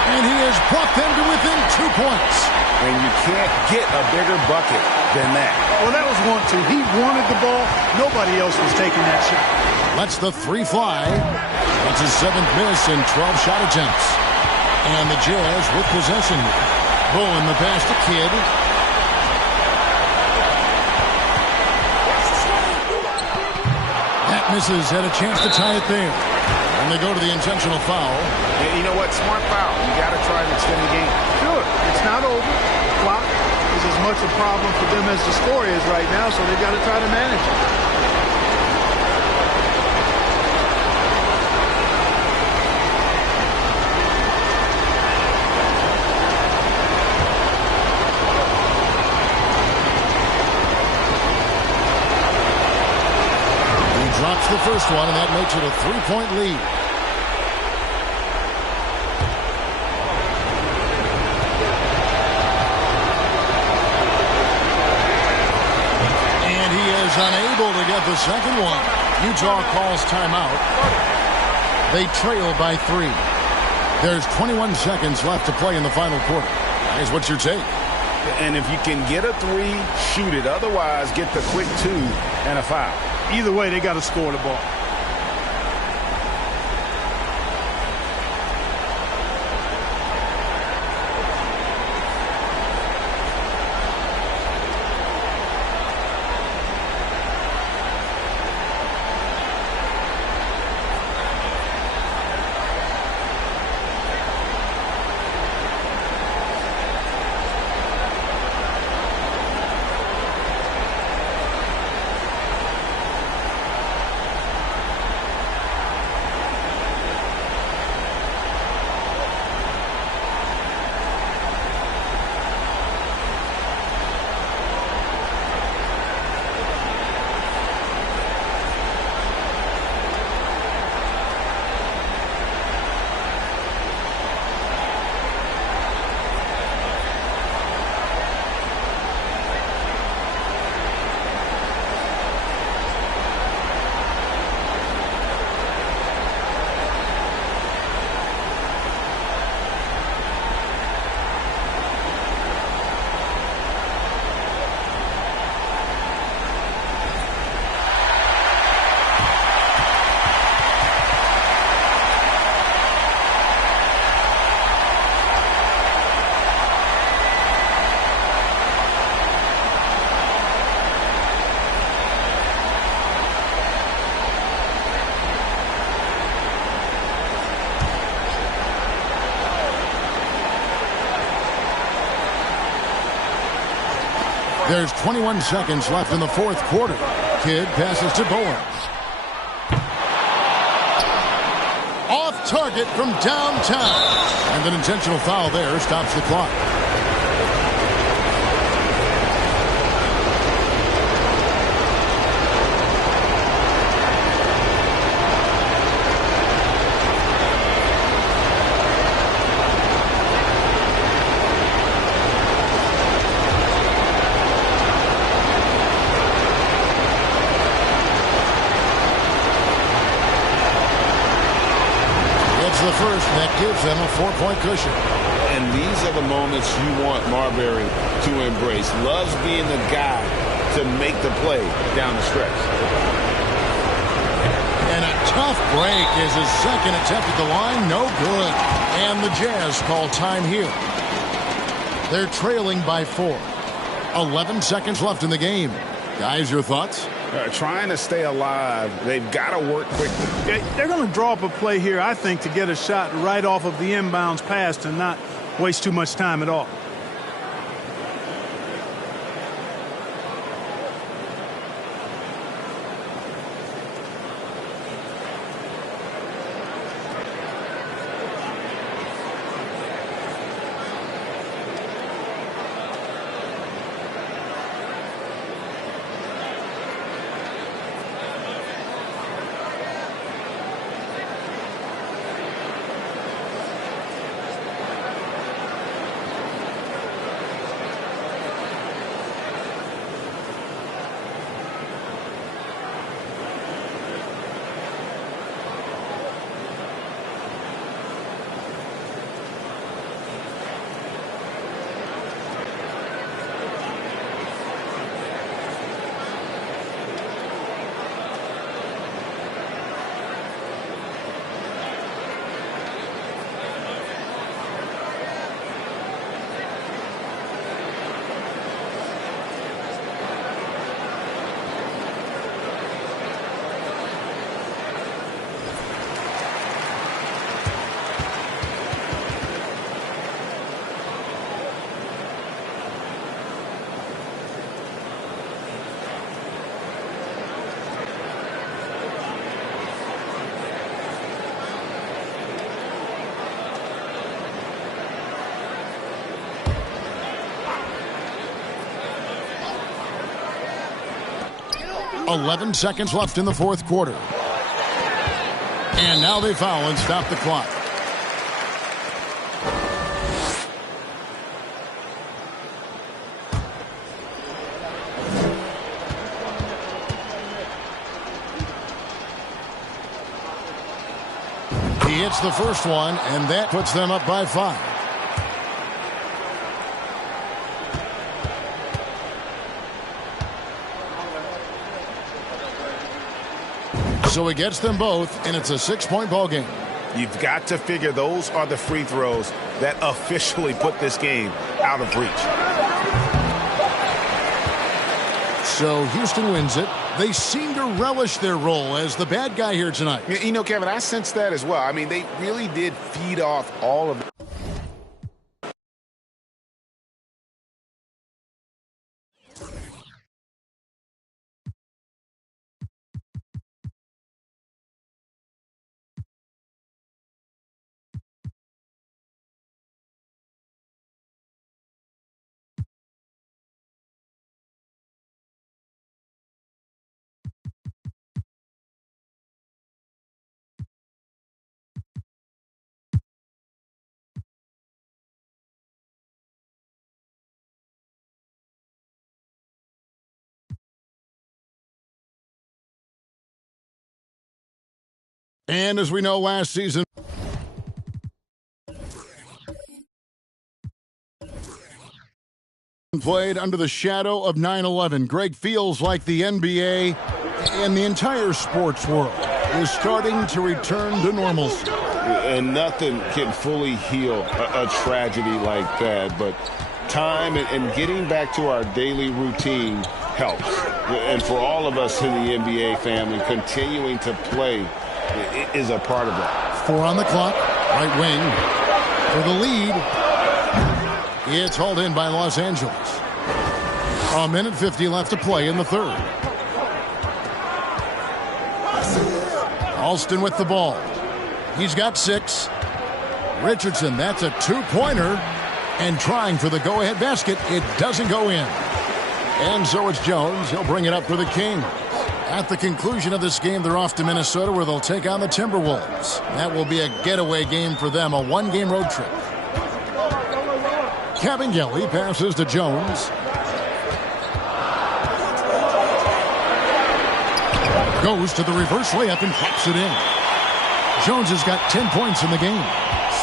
And he has brought them to within 2 points. And you can't get a bigger bucket than that. Well, that was 1-2. He wanted the ball. Nobody else was taking that shot. Lets the 3 fly. That's his 7th miss in 12 shot attempts. And the Jazz with possession. Bowen the pass to Kidd. That misses. Had a chance to tie it there. And they go to the intentional foul. And you know what? Smart foul. You got to try to extend the game. Sure. It's not over. Clock is as much a problem for them as the score is right now, so they've got to try to manage it. Drops the first one, and that makes it a 3-point lead. And he is unable to get the second one. Utah calls timeout. They trail by 3. There's 21 seconds left to play in the final quarter. Guys, what's your take? And if you can get a 3, shoot it. Otherwise, get the quick 2 and a foul. Either way, they got to score the ball. There's 21 seconds left in the fourth quarter. Kidd passes to Bowens. Off target from downtown. And an intentional foul there stops the clock. The first that gives them a 4-point cushion. And these are the moments you want Marbury to embrace. Loves being the guy to make the play down the stretch. And a tough break is his second attempt at the line. No good. And the Jazz call time here. They're trailing by 4. 11 seconds left in the game. Guys, your thoughts? Trying to stay alive. They've got to work quickly. They're going to draw up a play here, I think, to get a shot right off of the inbounds pass and not waste too much time at all. .11 seconds left in the fourth quarter. And now they foul and stop the clock. He hits the first one, and that puts them up by 5. So he gets them both, and it's a 6-point ball game. You've got to figure those are the free throws that officially put this game out of reach. So Houston wins it. They seem to relish their role as the bad guy here tonight. You know, Kevin, I sense that as well. I mean, they really did feed off all of And as we know, last season played under the shadow of 9/11. Greg, feels like the NBA and the entire sports world is starting to return to normalcy. And nothing can fully heal a tragedy like that, but time and getting back to our daily routine helps. And for all of us in the NBA family, continuing to play is a part of that. 4 on the clock, right wing for the lead. It's hauled in by Los Angeles. A minute 50 left to play in the third. Alston with the ball. He's got 6. Richardson, that's a 2-pointer. And trying for the go-ahead basket. It doesn't go in. And so it's Jones. He'll bring it up for the Kings. At the conclusion of this game, they're off to Minnesota where they'll take on the Timberwolves. That will be a getaway game for them, a 1-game road trip. Kabengele passes to Jones. Goes to the reverse layup and pops it in. Jones has got 10 points in the game.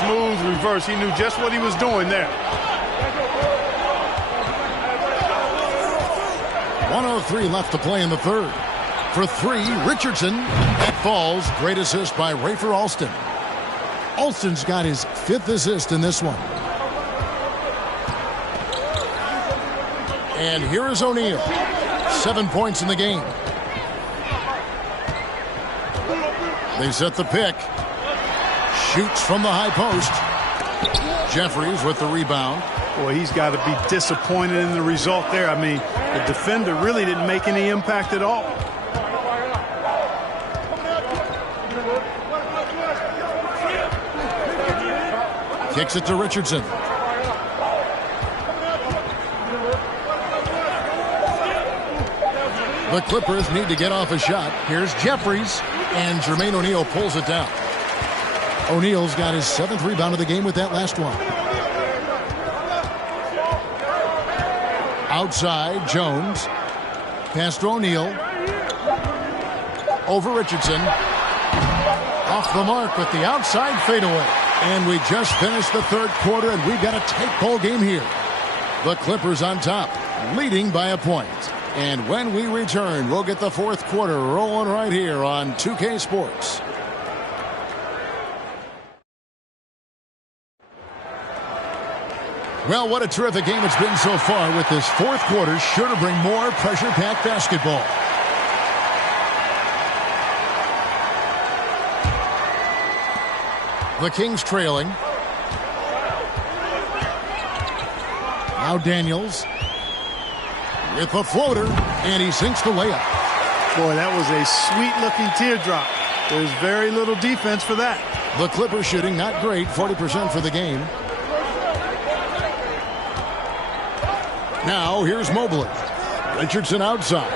Smooth reverse. He knew just what he was doing there. 1:03 left to play in the third. For 3, Richardson. That falls. Great assist by Rafer Alston. Alston's got his 5th assist in this one. And here is O'Neal. 7 points in the game. They set the pick. Shoots from the high post. Jeffries with the rebound. Boy, he's got to be disappointed in the result there. I mean, the defender really didn't make any impact at all. Kicks it to Richardson. The Clippers need to get off a shot. Here's Jeffries, and Jermaine O'Neal pulls it down. O'Neal's got his 7th rebound of the game with that last one. Outside, Jones. Pass to O'Neal. Over Richardson. Off the mark with the outside fadeaway. And we just finished the third quarter, and we've got a tight ball game here. The Clippers on top, leading by a point. And when we return, we'll get the fourth quarter rolling right here on 2K Sports. Well, what a terrific game it's been so far, with this fourth quarter sure to bring more pressure-packed basketball. The Kings trailing. Now Daniels with a floater, and he sinks the layup. Boy, that was a sweet-looking teardrop. There's very little defense for that. The Clippers shooting not great, 40% for the game. Now here's Mobley. Richardson outside.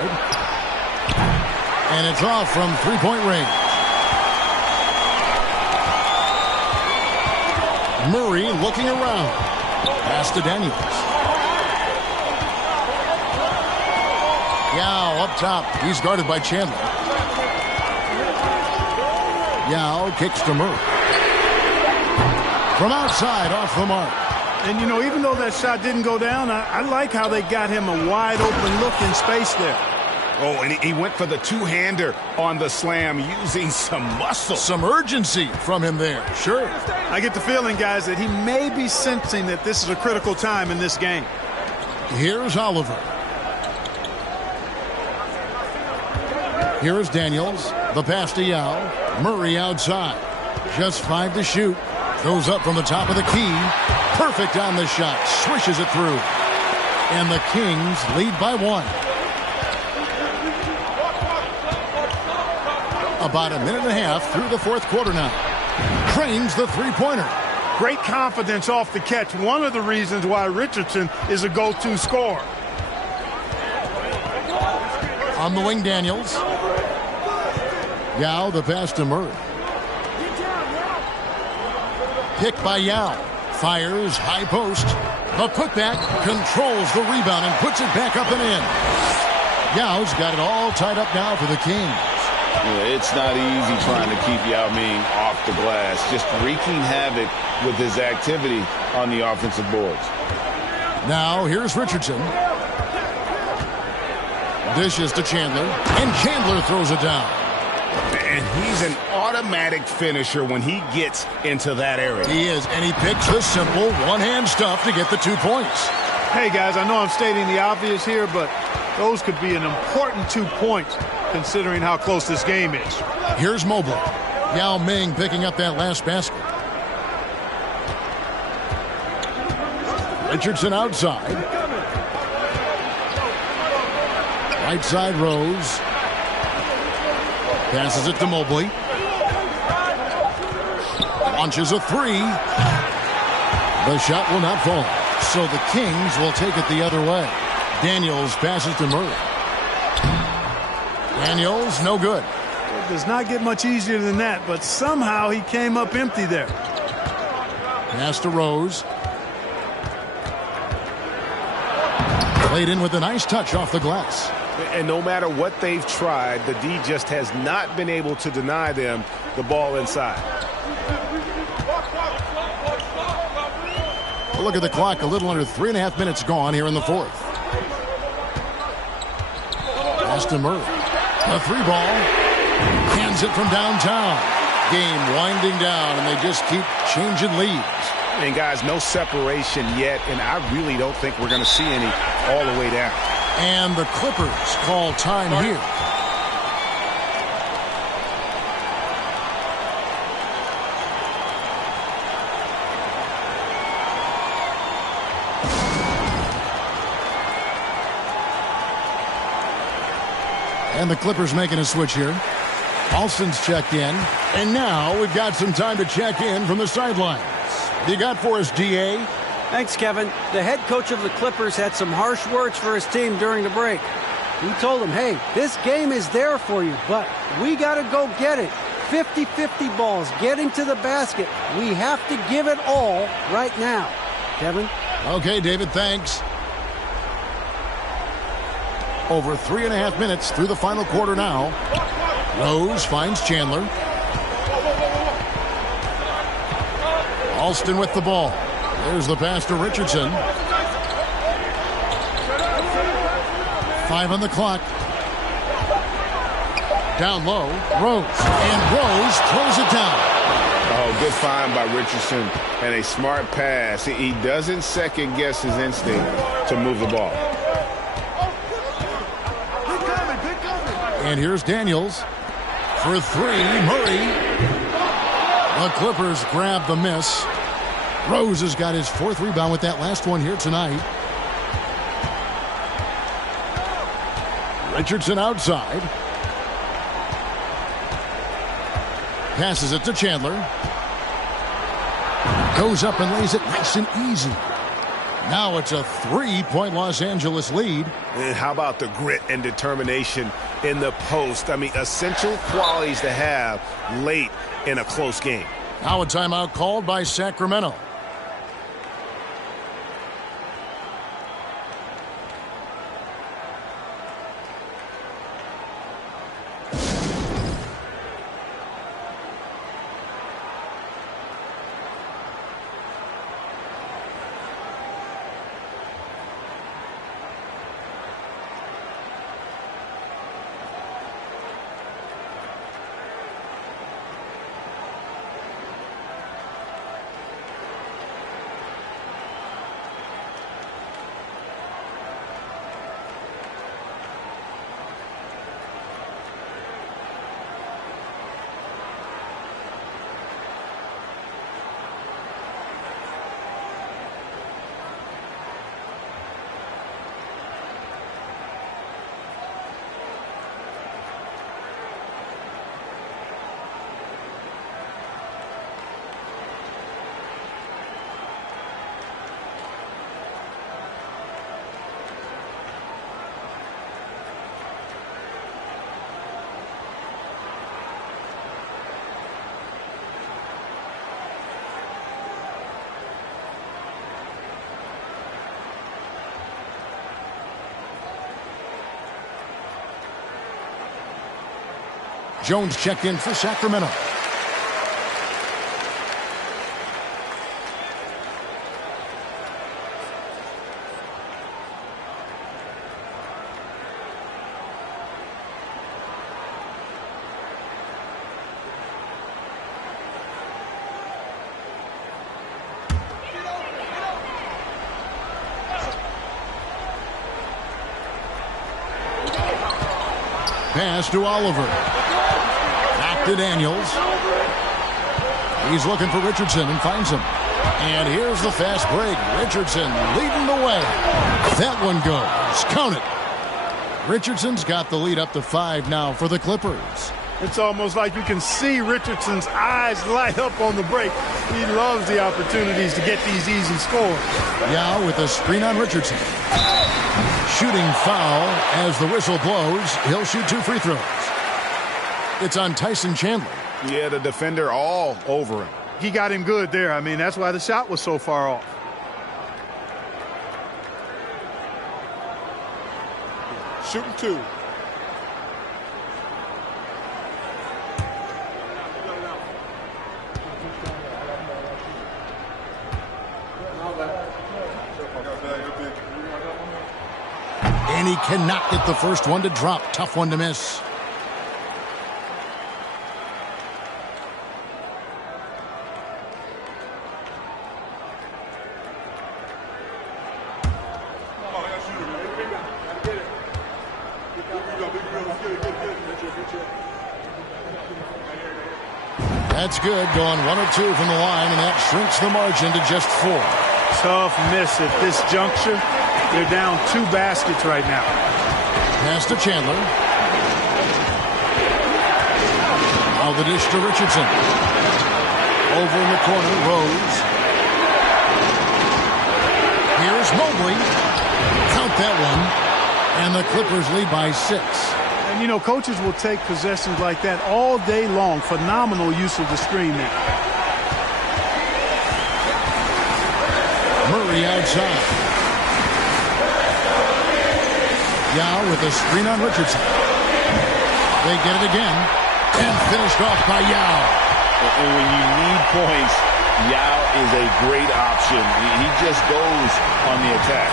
And it's off from three-point range. Murray looking around. Pass to Daniels. Yao up top. He's guarded by Chandler. Yao kicks to Murray. From outside, off the mark. And, you know, even though that shot didn't go down, I like how they got him a wide-open look in space there. Oh, and he went for the two-hander on the slam, using some muscle. Some urgency from him there, sure. I get the feeling, guys, that he may be sensing that this is a critical time in this game. Here's Oliver. Here's Daniels. The pass to Yao. Murray outside. Just 5 to shoot. Goes up from the top of the key. Perfect on the shot. Swishes it through. And the Kings lead by 1. About a minute and a half through the fourth quarter now. Cranes the three-pointer. Great confidence off the catch. One of the reasons why Richardson is a go-to scorer. On the wing, Daniels. Yao, the pass to Murray. Picked by Yao. Fires, high post. The putback, controls the rebound and puts it back up and in. Yao's got it all tied up now for the Kings. Yeah, it's not easy trying to keep Yao Ming off the glass. Just wreaking havoc with his activity on the offensive boards. Now here's Richardson. Dishes to Chandler, and Chandler throws it down. And he's an automatic finisher when he gets into that area. He is, and he picks the simple one-hand stuff to get the 2 points. Hey, guys, I know I'm stating the obvious here, but those could be an important 2 points considering how close this game is. Here's Mobley. Yao Ming picking up that last basket. Richardson outside. Right side, Rose. Passes it to Mobley. Launches a three. The shot will not fall. So the Kings will take it the other way. Daniels passes to Murray. Daniels, no good. It does not get much easier than that, but somehow he came up empty there. Pass to Rose. Played in with a nice touch off the glass. And no matter what they've tried, the D just has not been able to deny them the ball inside. Look at the clock. A little under 3.5 minutes gone here in the fourth. Pass to Murray. A three ball. Hands it from downtown. Game winding down, and they just keep changing leads. And, guys, no separation yet, and I really don't think we're going to see any all the way down. And the Clippers call time here. And the Clippers making a switch here. Alston's checked in. And now we've got some time to check in from the sidelines. You got for us, DA? Thanks, Kevin. The head coach of the Clippers had some harsh words for his team during the break. He told them, hey, this game is there for you, but we got to go get it. 50-50 balls, getting to the basket. We have to give it all right now. Kevin? Okay, David, thanks. Over 3.5 minutes through the final quarter now. Rose finds Chandler. Alston with the ball. There's the pass to Richardson. 5 on the clock. Down low, Rose. And Rose throws it down. Oh, good find by Richardson and a smart pass. He doesn't second guess his instinct to move the ball. And here's Daniels for three. Murray. The Clippers grab the miss. Rose has got his 4th rebound with that last one here tonight. Richardson outside. Passes it to Chandler. Goes up and lays it nice and easy. Now it's a 3-point Los Angeles lead. And how about the grit and determination in the post? I mean, essential qualities to have late in a close game. Now a timeout called by Sacramento. Jones checked in for Sacramento. Pass to Oliver. Back to Daniels. He's looking for Richardson and finds him. And here's the fast break. Richardson leading the way. That one goes. Count it. Richardson's got the lead up to 5 now for the Clippers. It's almost like you can see Richardson's eyes light up on the break. He loves the opportunities to get these easy scores. Yao with a screen on Richardson. Shooting foul as the whistle blows. He'll shoot 2 free throws. It's on Tyson Chandler. Yeah, the defender all over him. He got him good there. I mean, that's why the shot was so far off. Shooting 2. And he cannot get the first one to drop. Tough one to miss. That's good, going 1 of 2 from the line, and that shrinks the margin to just 4. Tough miss at this juncture. They're down 2 baskets right now. Pass to Chandler. Now the dish to Richardson. Over in the corner, Rose. Here's Mobley. Count that one. And the Clippers lead by 6. And, you know, coaches will take possessions like that all day long. Phenomenal use of the screen there. Murray outside. Yao with a screen on Richardson. They get it again. And finished off by Yao. And when you need points, Yao is a great option. He just goes on the attack.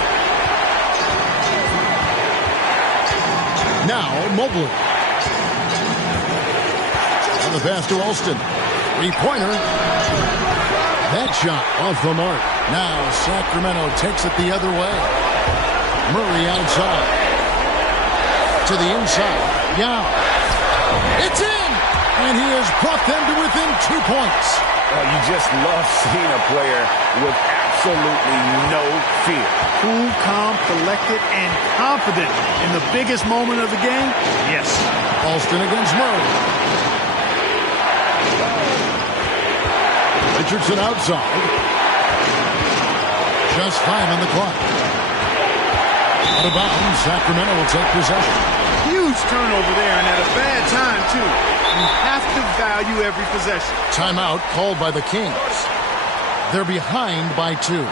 Now Mobley. And the pass to Alston. 3-pointer. That shot off the mark. Now Sacramento takes it the other way. Murray outside. To the inside. Yao. It's in! And he has brought them to within 2 points. Well, you just love seeing a player with absolutely no fear. Cool, calm, collected, and confident in the biggest moment of the game. Yes. Alston against Murray. Richardson outside. Just 5 on the clock. Out of bounds, Sacramento will take possession. Huge turnover there, and at a bad time, too. You have to value every possession. Timeout called by the Kings. They're behind by 2.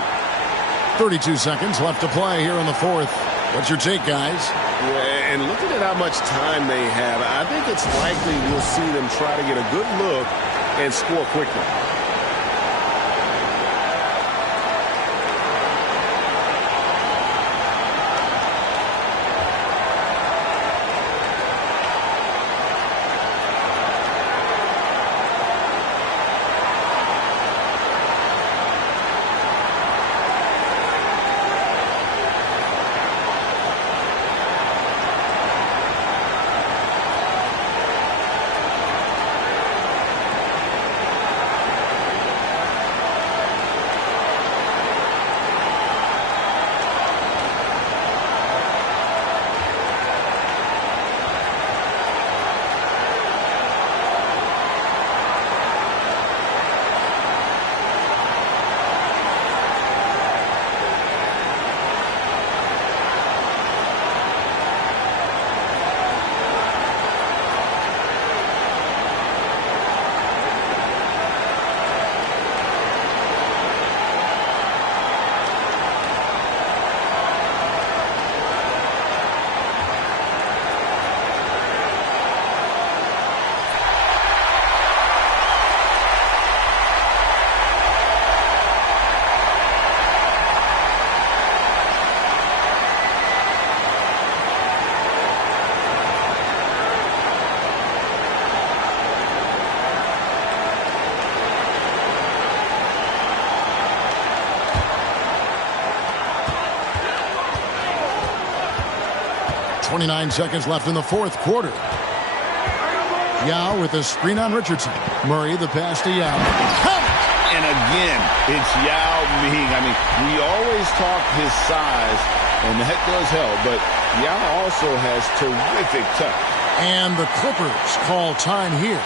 32 seconds left to play here in the 4th. What's your take, guys? Yeah, and looking at how much time they have, I think it's likely we'll see them try to get a good look and score quickly. .29 seconds left in the 4th quarter. Yao with a screen on Richardson. Murray the pass to Yao. And again, it's Yao Ming. I mean, we always talk his size, and that does help, but Yao also has terrific touch. And the Clippers call time here.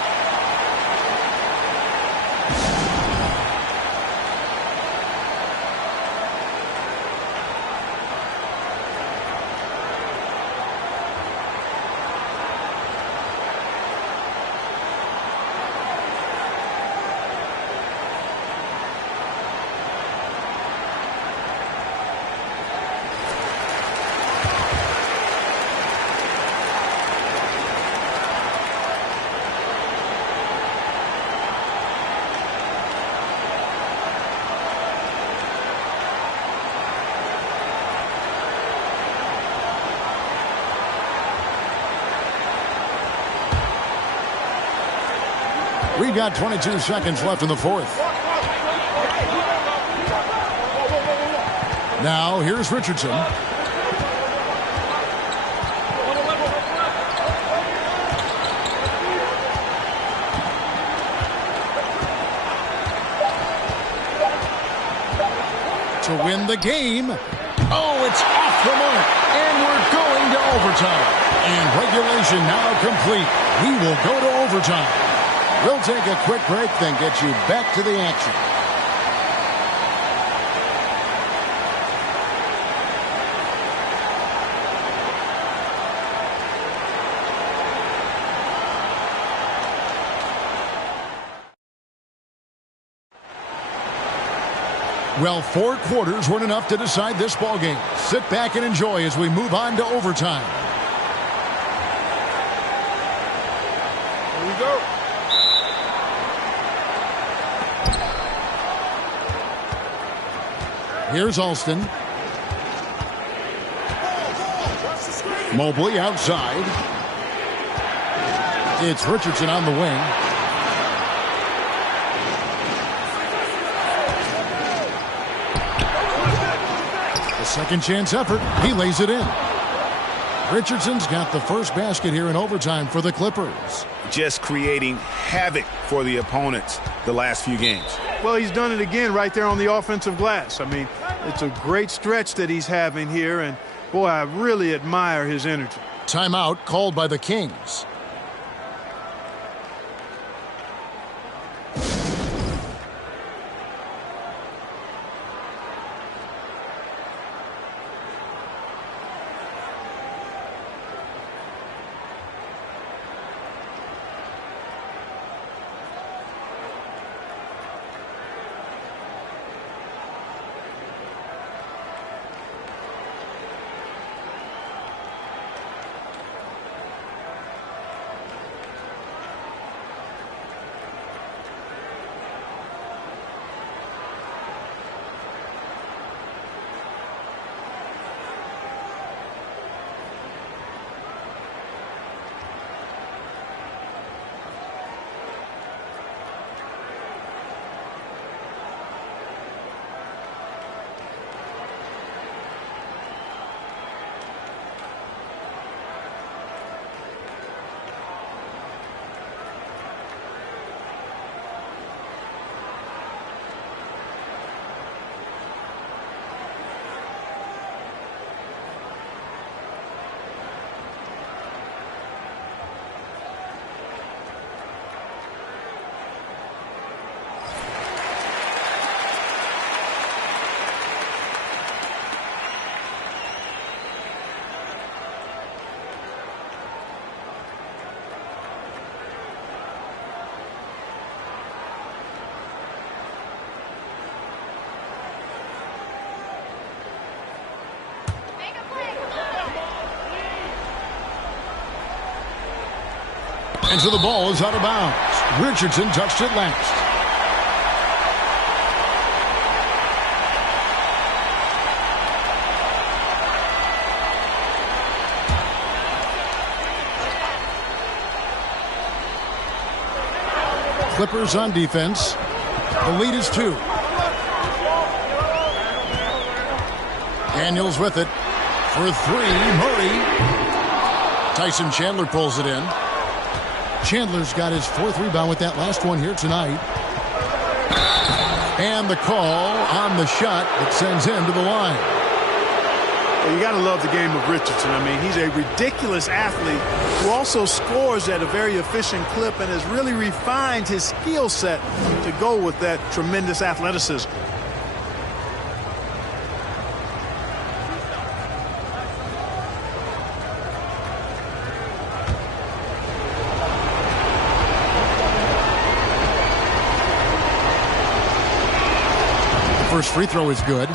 We've got 22 seconds left in the fourth. Now, here's Richardson. To win the game. Oh, it's off the mark. And we're going to overtime. And regulation now complete. We will go to overtime. We'll take a quick break, then get you back to the action. Well, 4 quarters weren't enough to decide this ballgame. Sit back and enjoy as we move on to overtime. Here we go. Here's Alston. Mobley outside. It's Richardson on the wing. A second chance effort. He lays it in. Richardson's got the first basket here in overtime for the Clippers. Just creating havoc for the opponents the last few games. Well, he's done it again right there on the offensive glass. I mean, it's a great stretch that he's having here, and, boy, I really admire his energy. Timeout called by the Kings. And so the ball is out of bounds. Richardson touched it last. Clippers on defense. The lead is 2. Daniels with it for 3. Murray. Tyson Chandler pulls it in. Chandler's got his 4th rebound with that last one here tonight. And the call on the shot that sends him to the line. Well, you got to love the game of Richardson. I mean, he's a ridiculous athlete who also scores at a very efficient clip and has really refined his skill set to go with that tremendous athleticism. First free throw is good.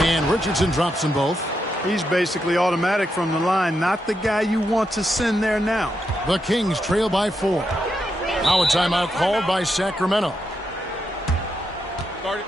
And Richardson drops them both. He's basically automatic from the line, not the guy you want to send there now. The Kings trail by 4. Now a timeout called by Sacramento. Guard it.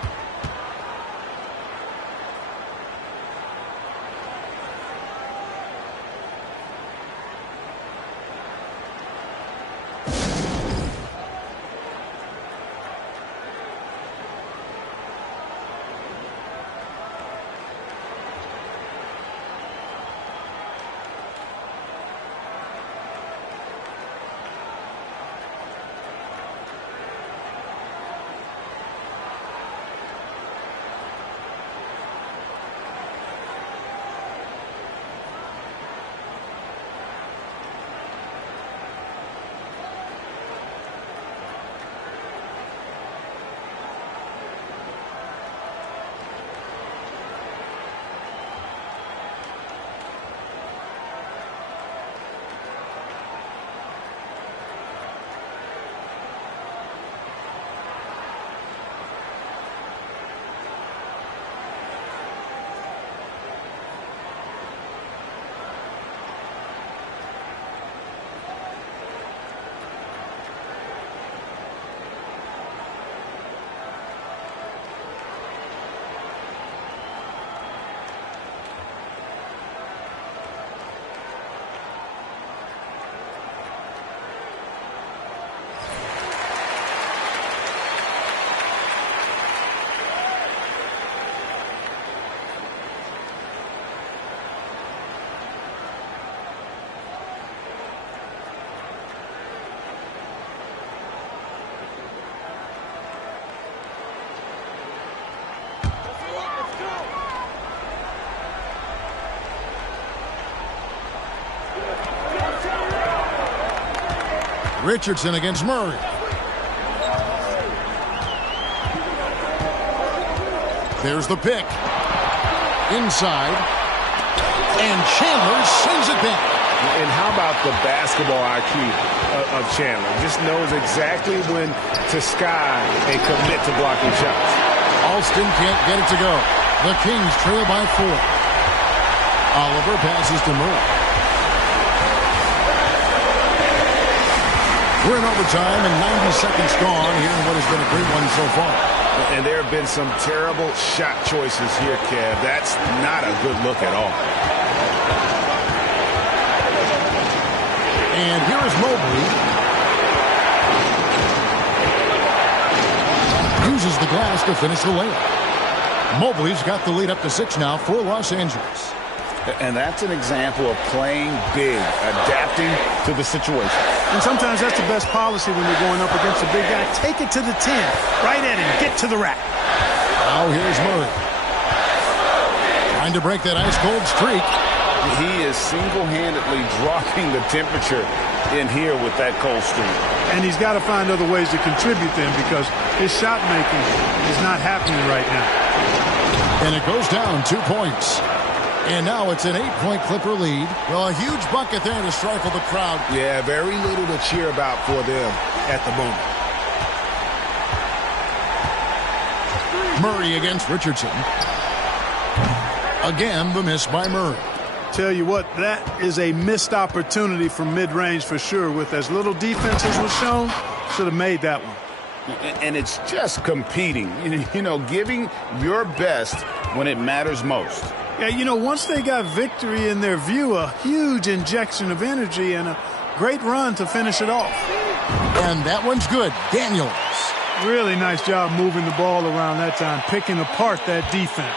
Richardson against Murray. There's the pick. Inside. And Chandler sends it back. And how about the basketball IQ of Chandler? Just knows exactly when to sky and commit to blocking shots. Alston can't get it to go. The Kings trail by 4. Oliver passes to Murray. We're in overtime and 90 seconds gone here in what has been a great one so far. And there have been some terrible shot choices here, Kev. That's not a good look at all. And here is Mobley. Uses the glass to finish the layup. Mobley's got the lead up to 6 now for Los Angeles. And that's an example of playing big, adapting to the situation. And sometimes that's the best policy when you're going up against a big guy. Take it to the 10, right at him, get to the rack. Now here's Murray. Trying to break that ice-cold streak. He is single-handedly dropping the temperature in here with that cold streak. And he's got to find other ways to contribute then because his shot making is not happening right now. And it goes down 2 points. And now it's an 8-point Clipper lead. Well, a huge bucket there to stifle the crowd. Yeah, very little to cheer about for them at the moment. Murray against Richardson. Again, the miss by Murray. Tell you what, that is a missed opportunity from mid-range for sure. With as little defense as was shown, should have made that one. And it's just competing, you know, giving your best when it matters most. Yeah, you know, once they got victory in their view, a huge injection of energy and a Great run to finish it off. And that one's good. Daniels. Really nice job moving the ball around that time, picking apart that defense.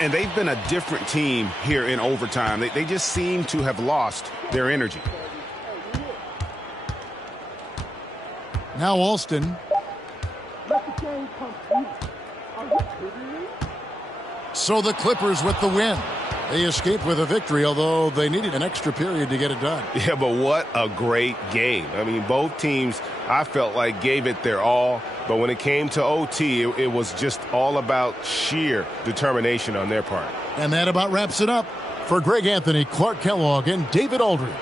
And they've been a different team here in overtime. They just seem to have lost their energy. Now Alston. So the Clippers with the win. They escaped with a victory, although they needed an extra period to get it done. Yeah, but what a great game. I mean, both teams, I felt like, gave it their all. But when it came to OT, it was just all about sheer determination on their part. And that about wraps it up. For Greg Anthony, Clark Kellogg, and David Aldridge,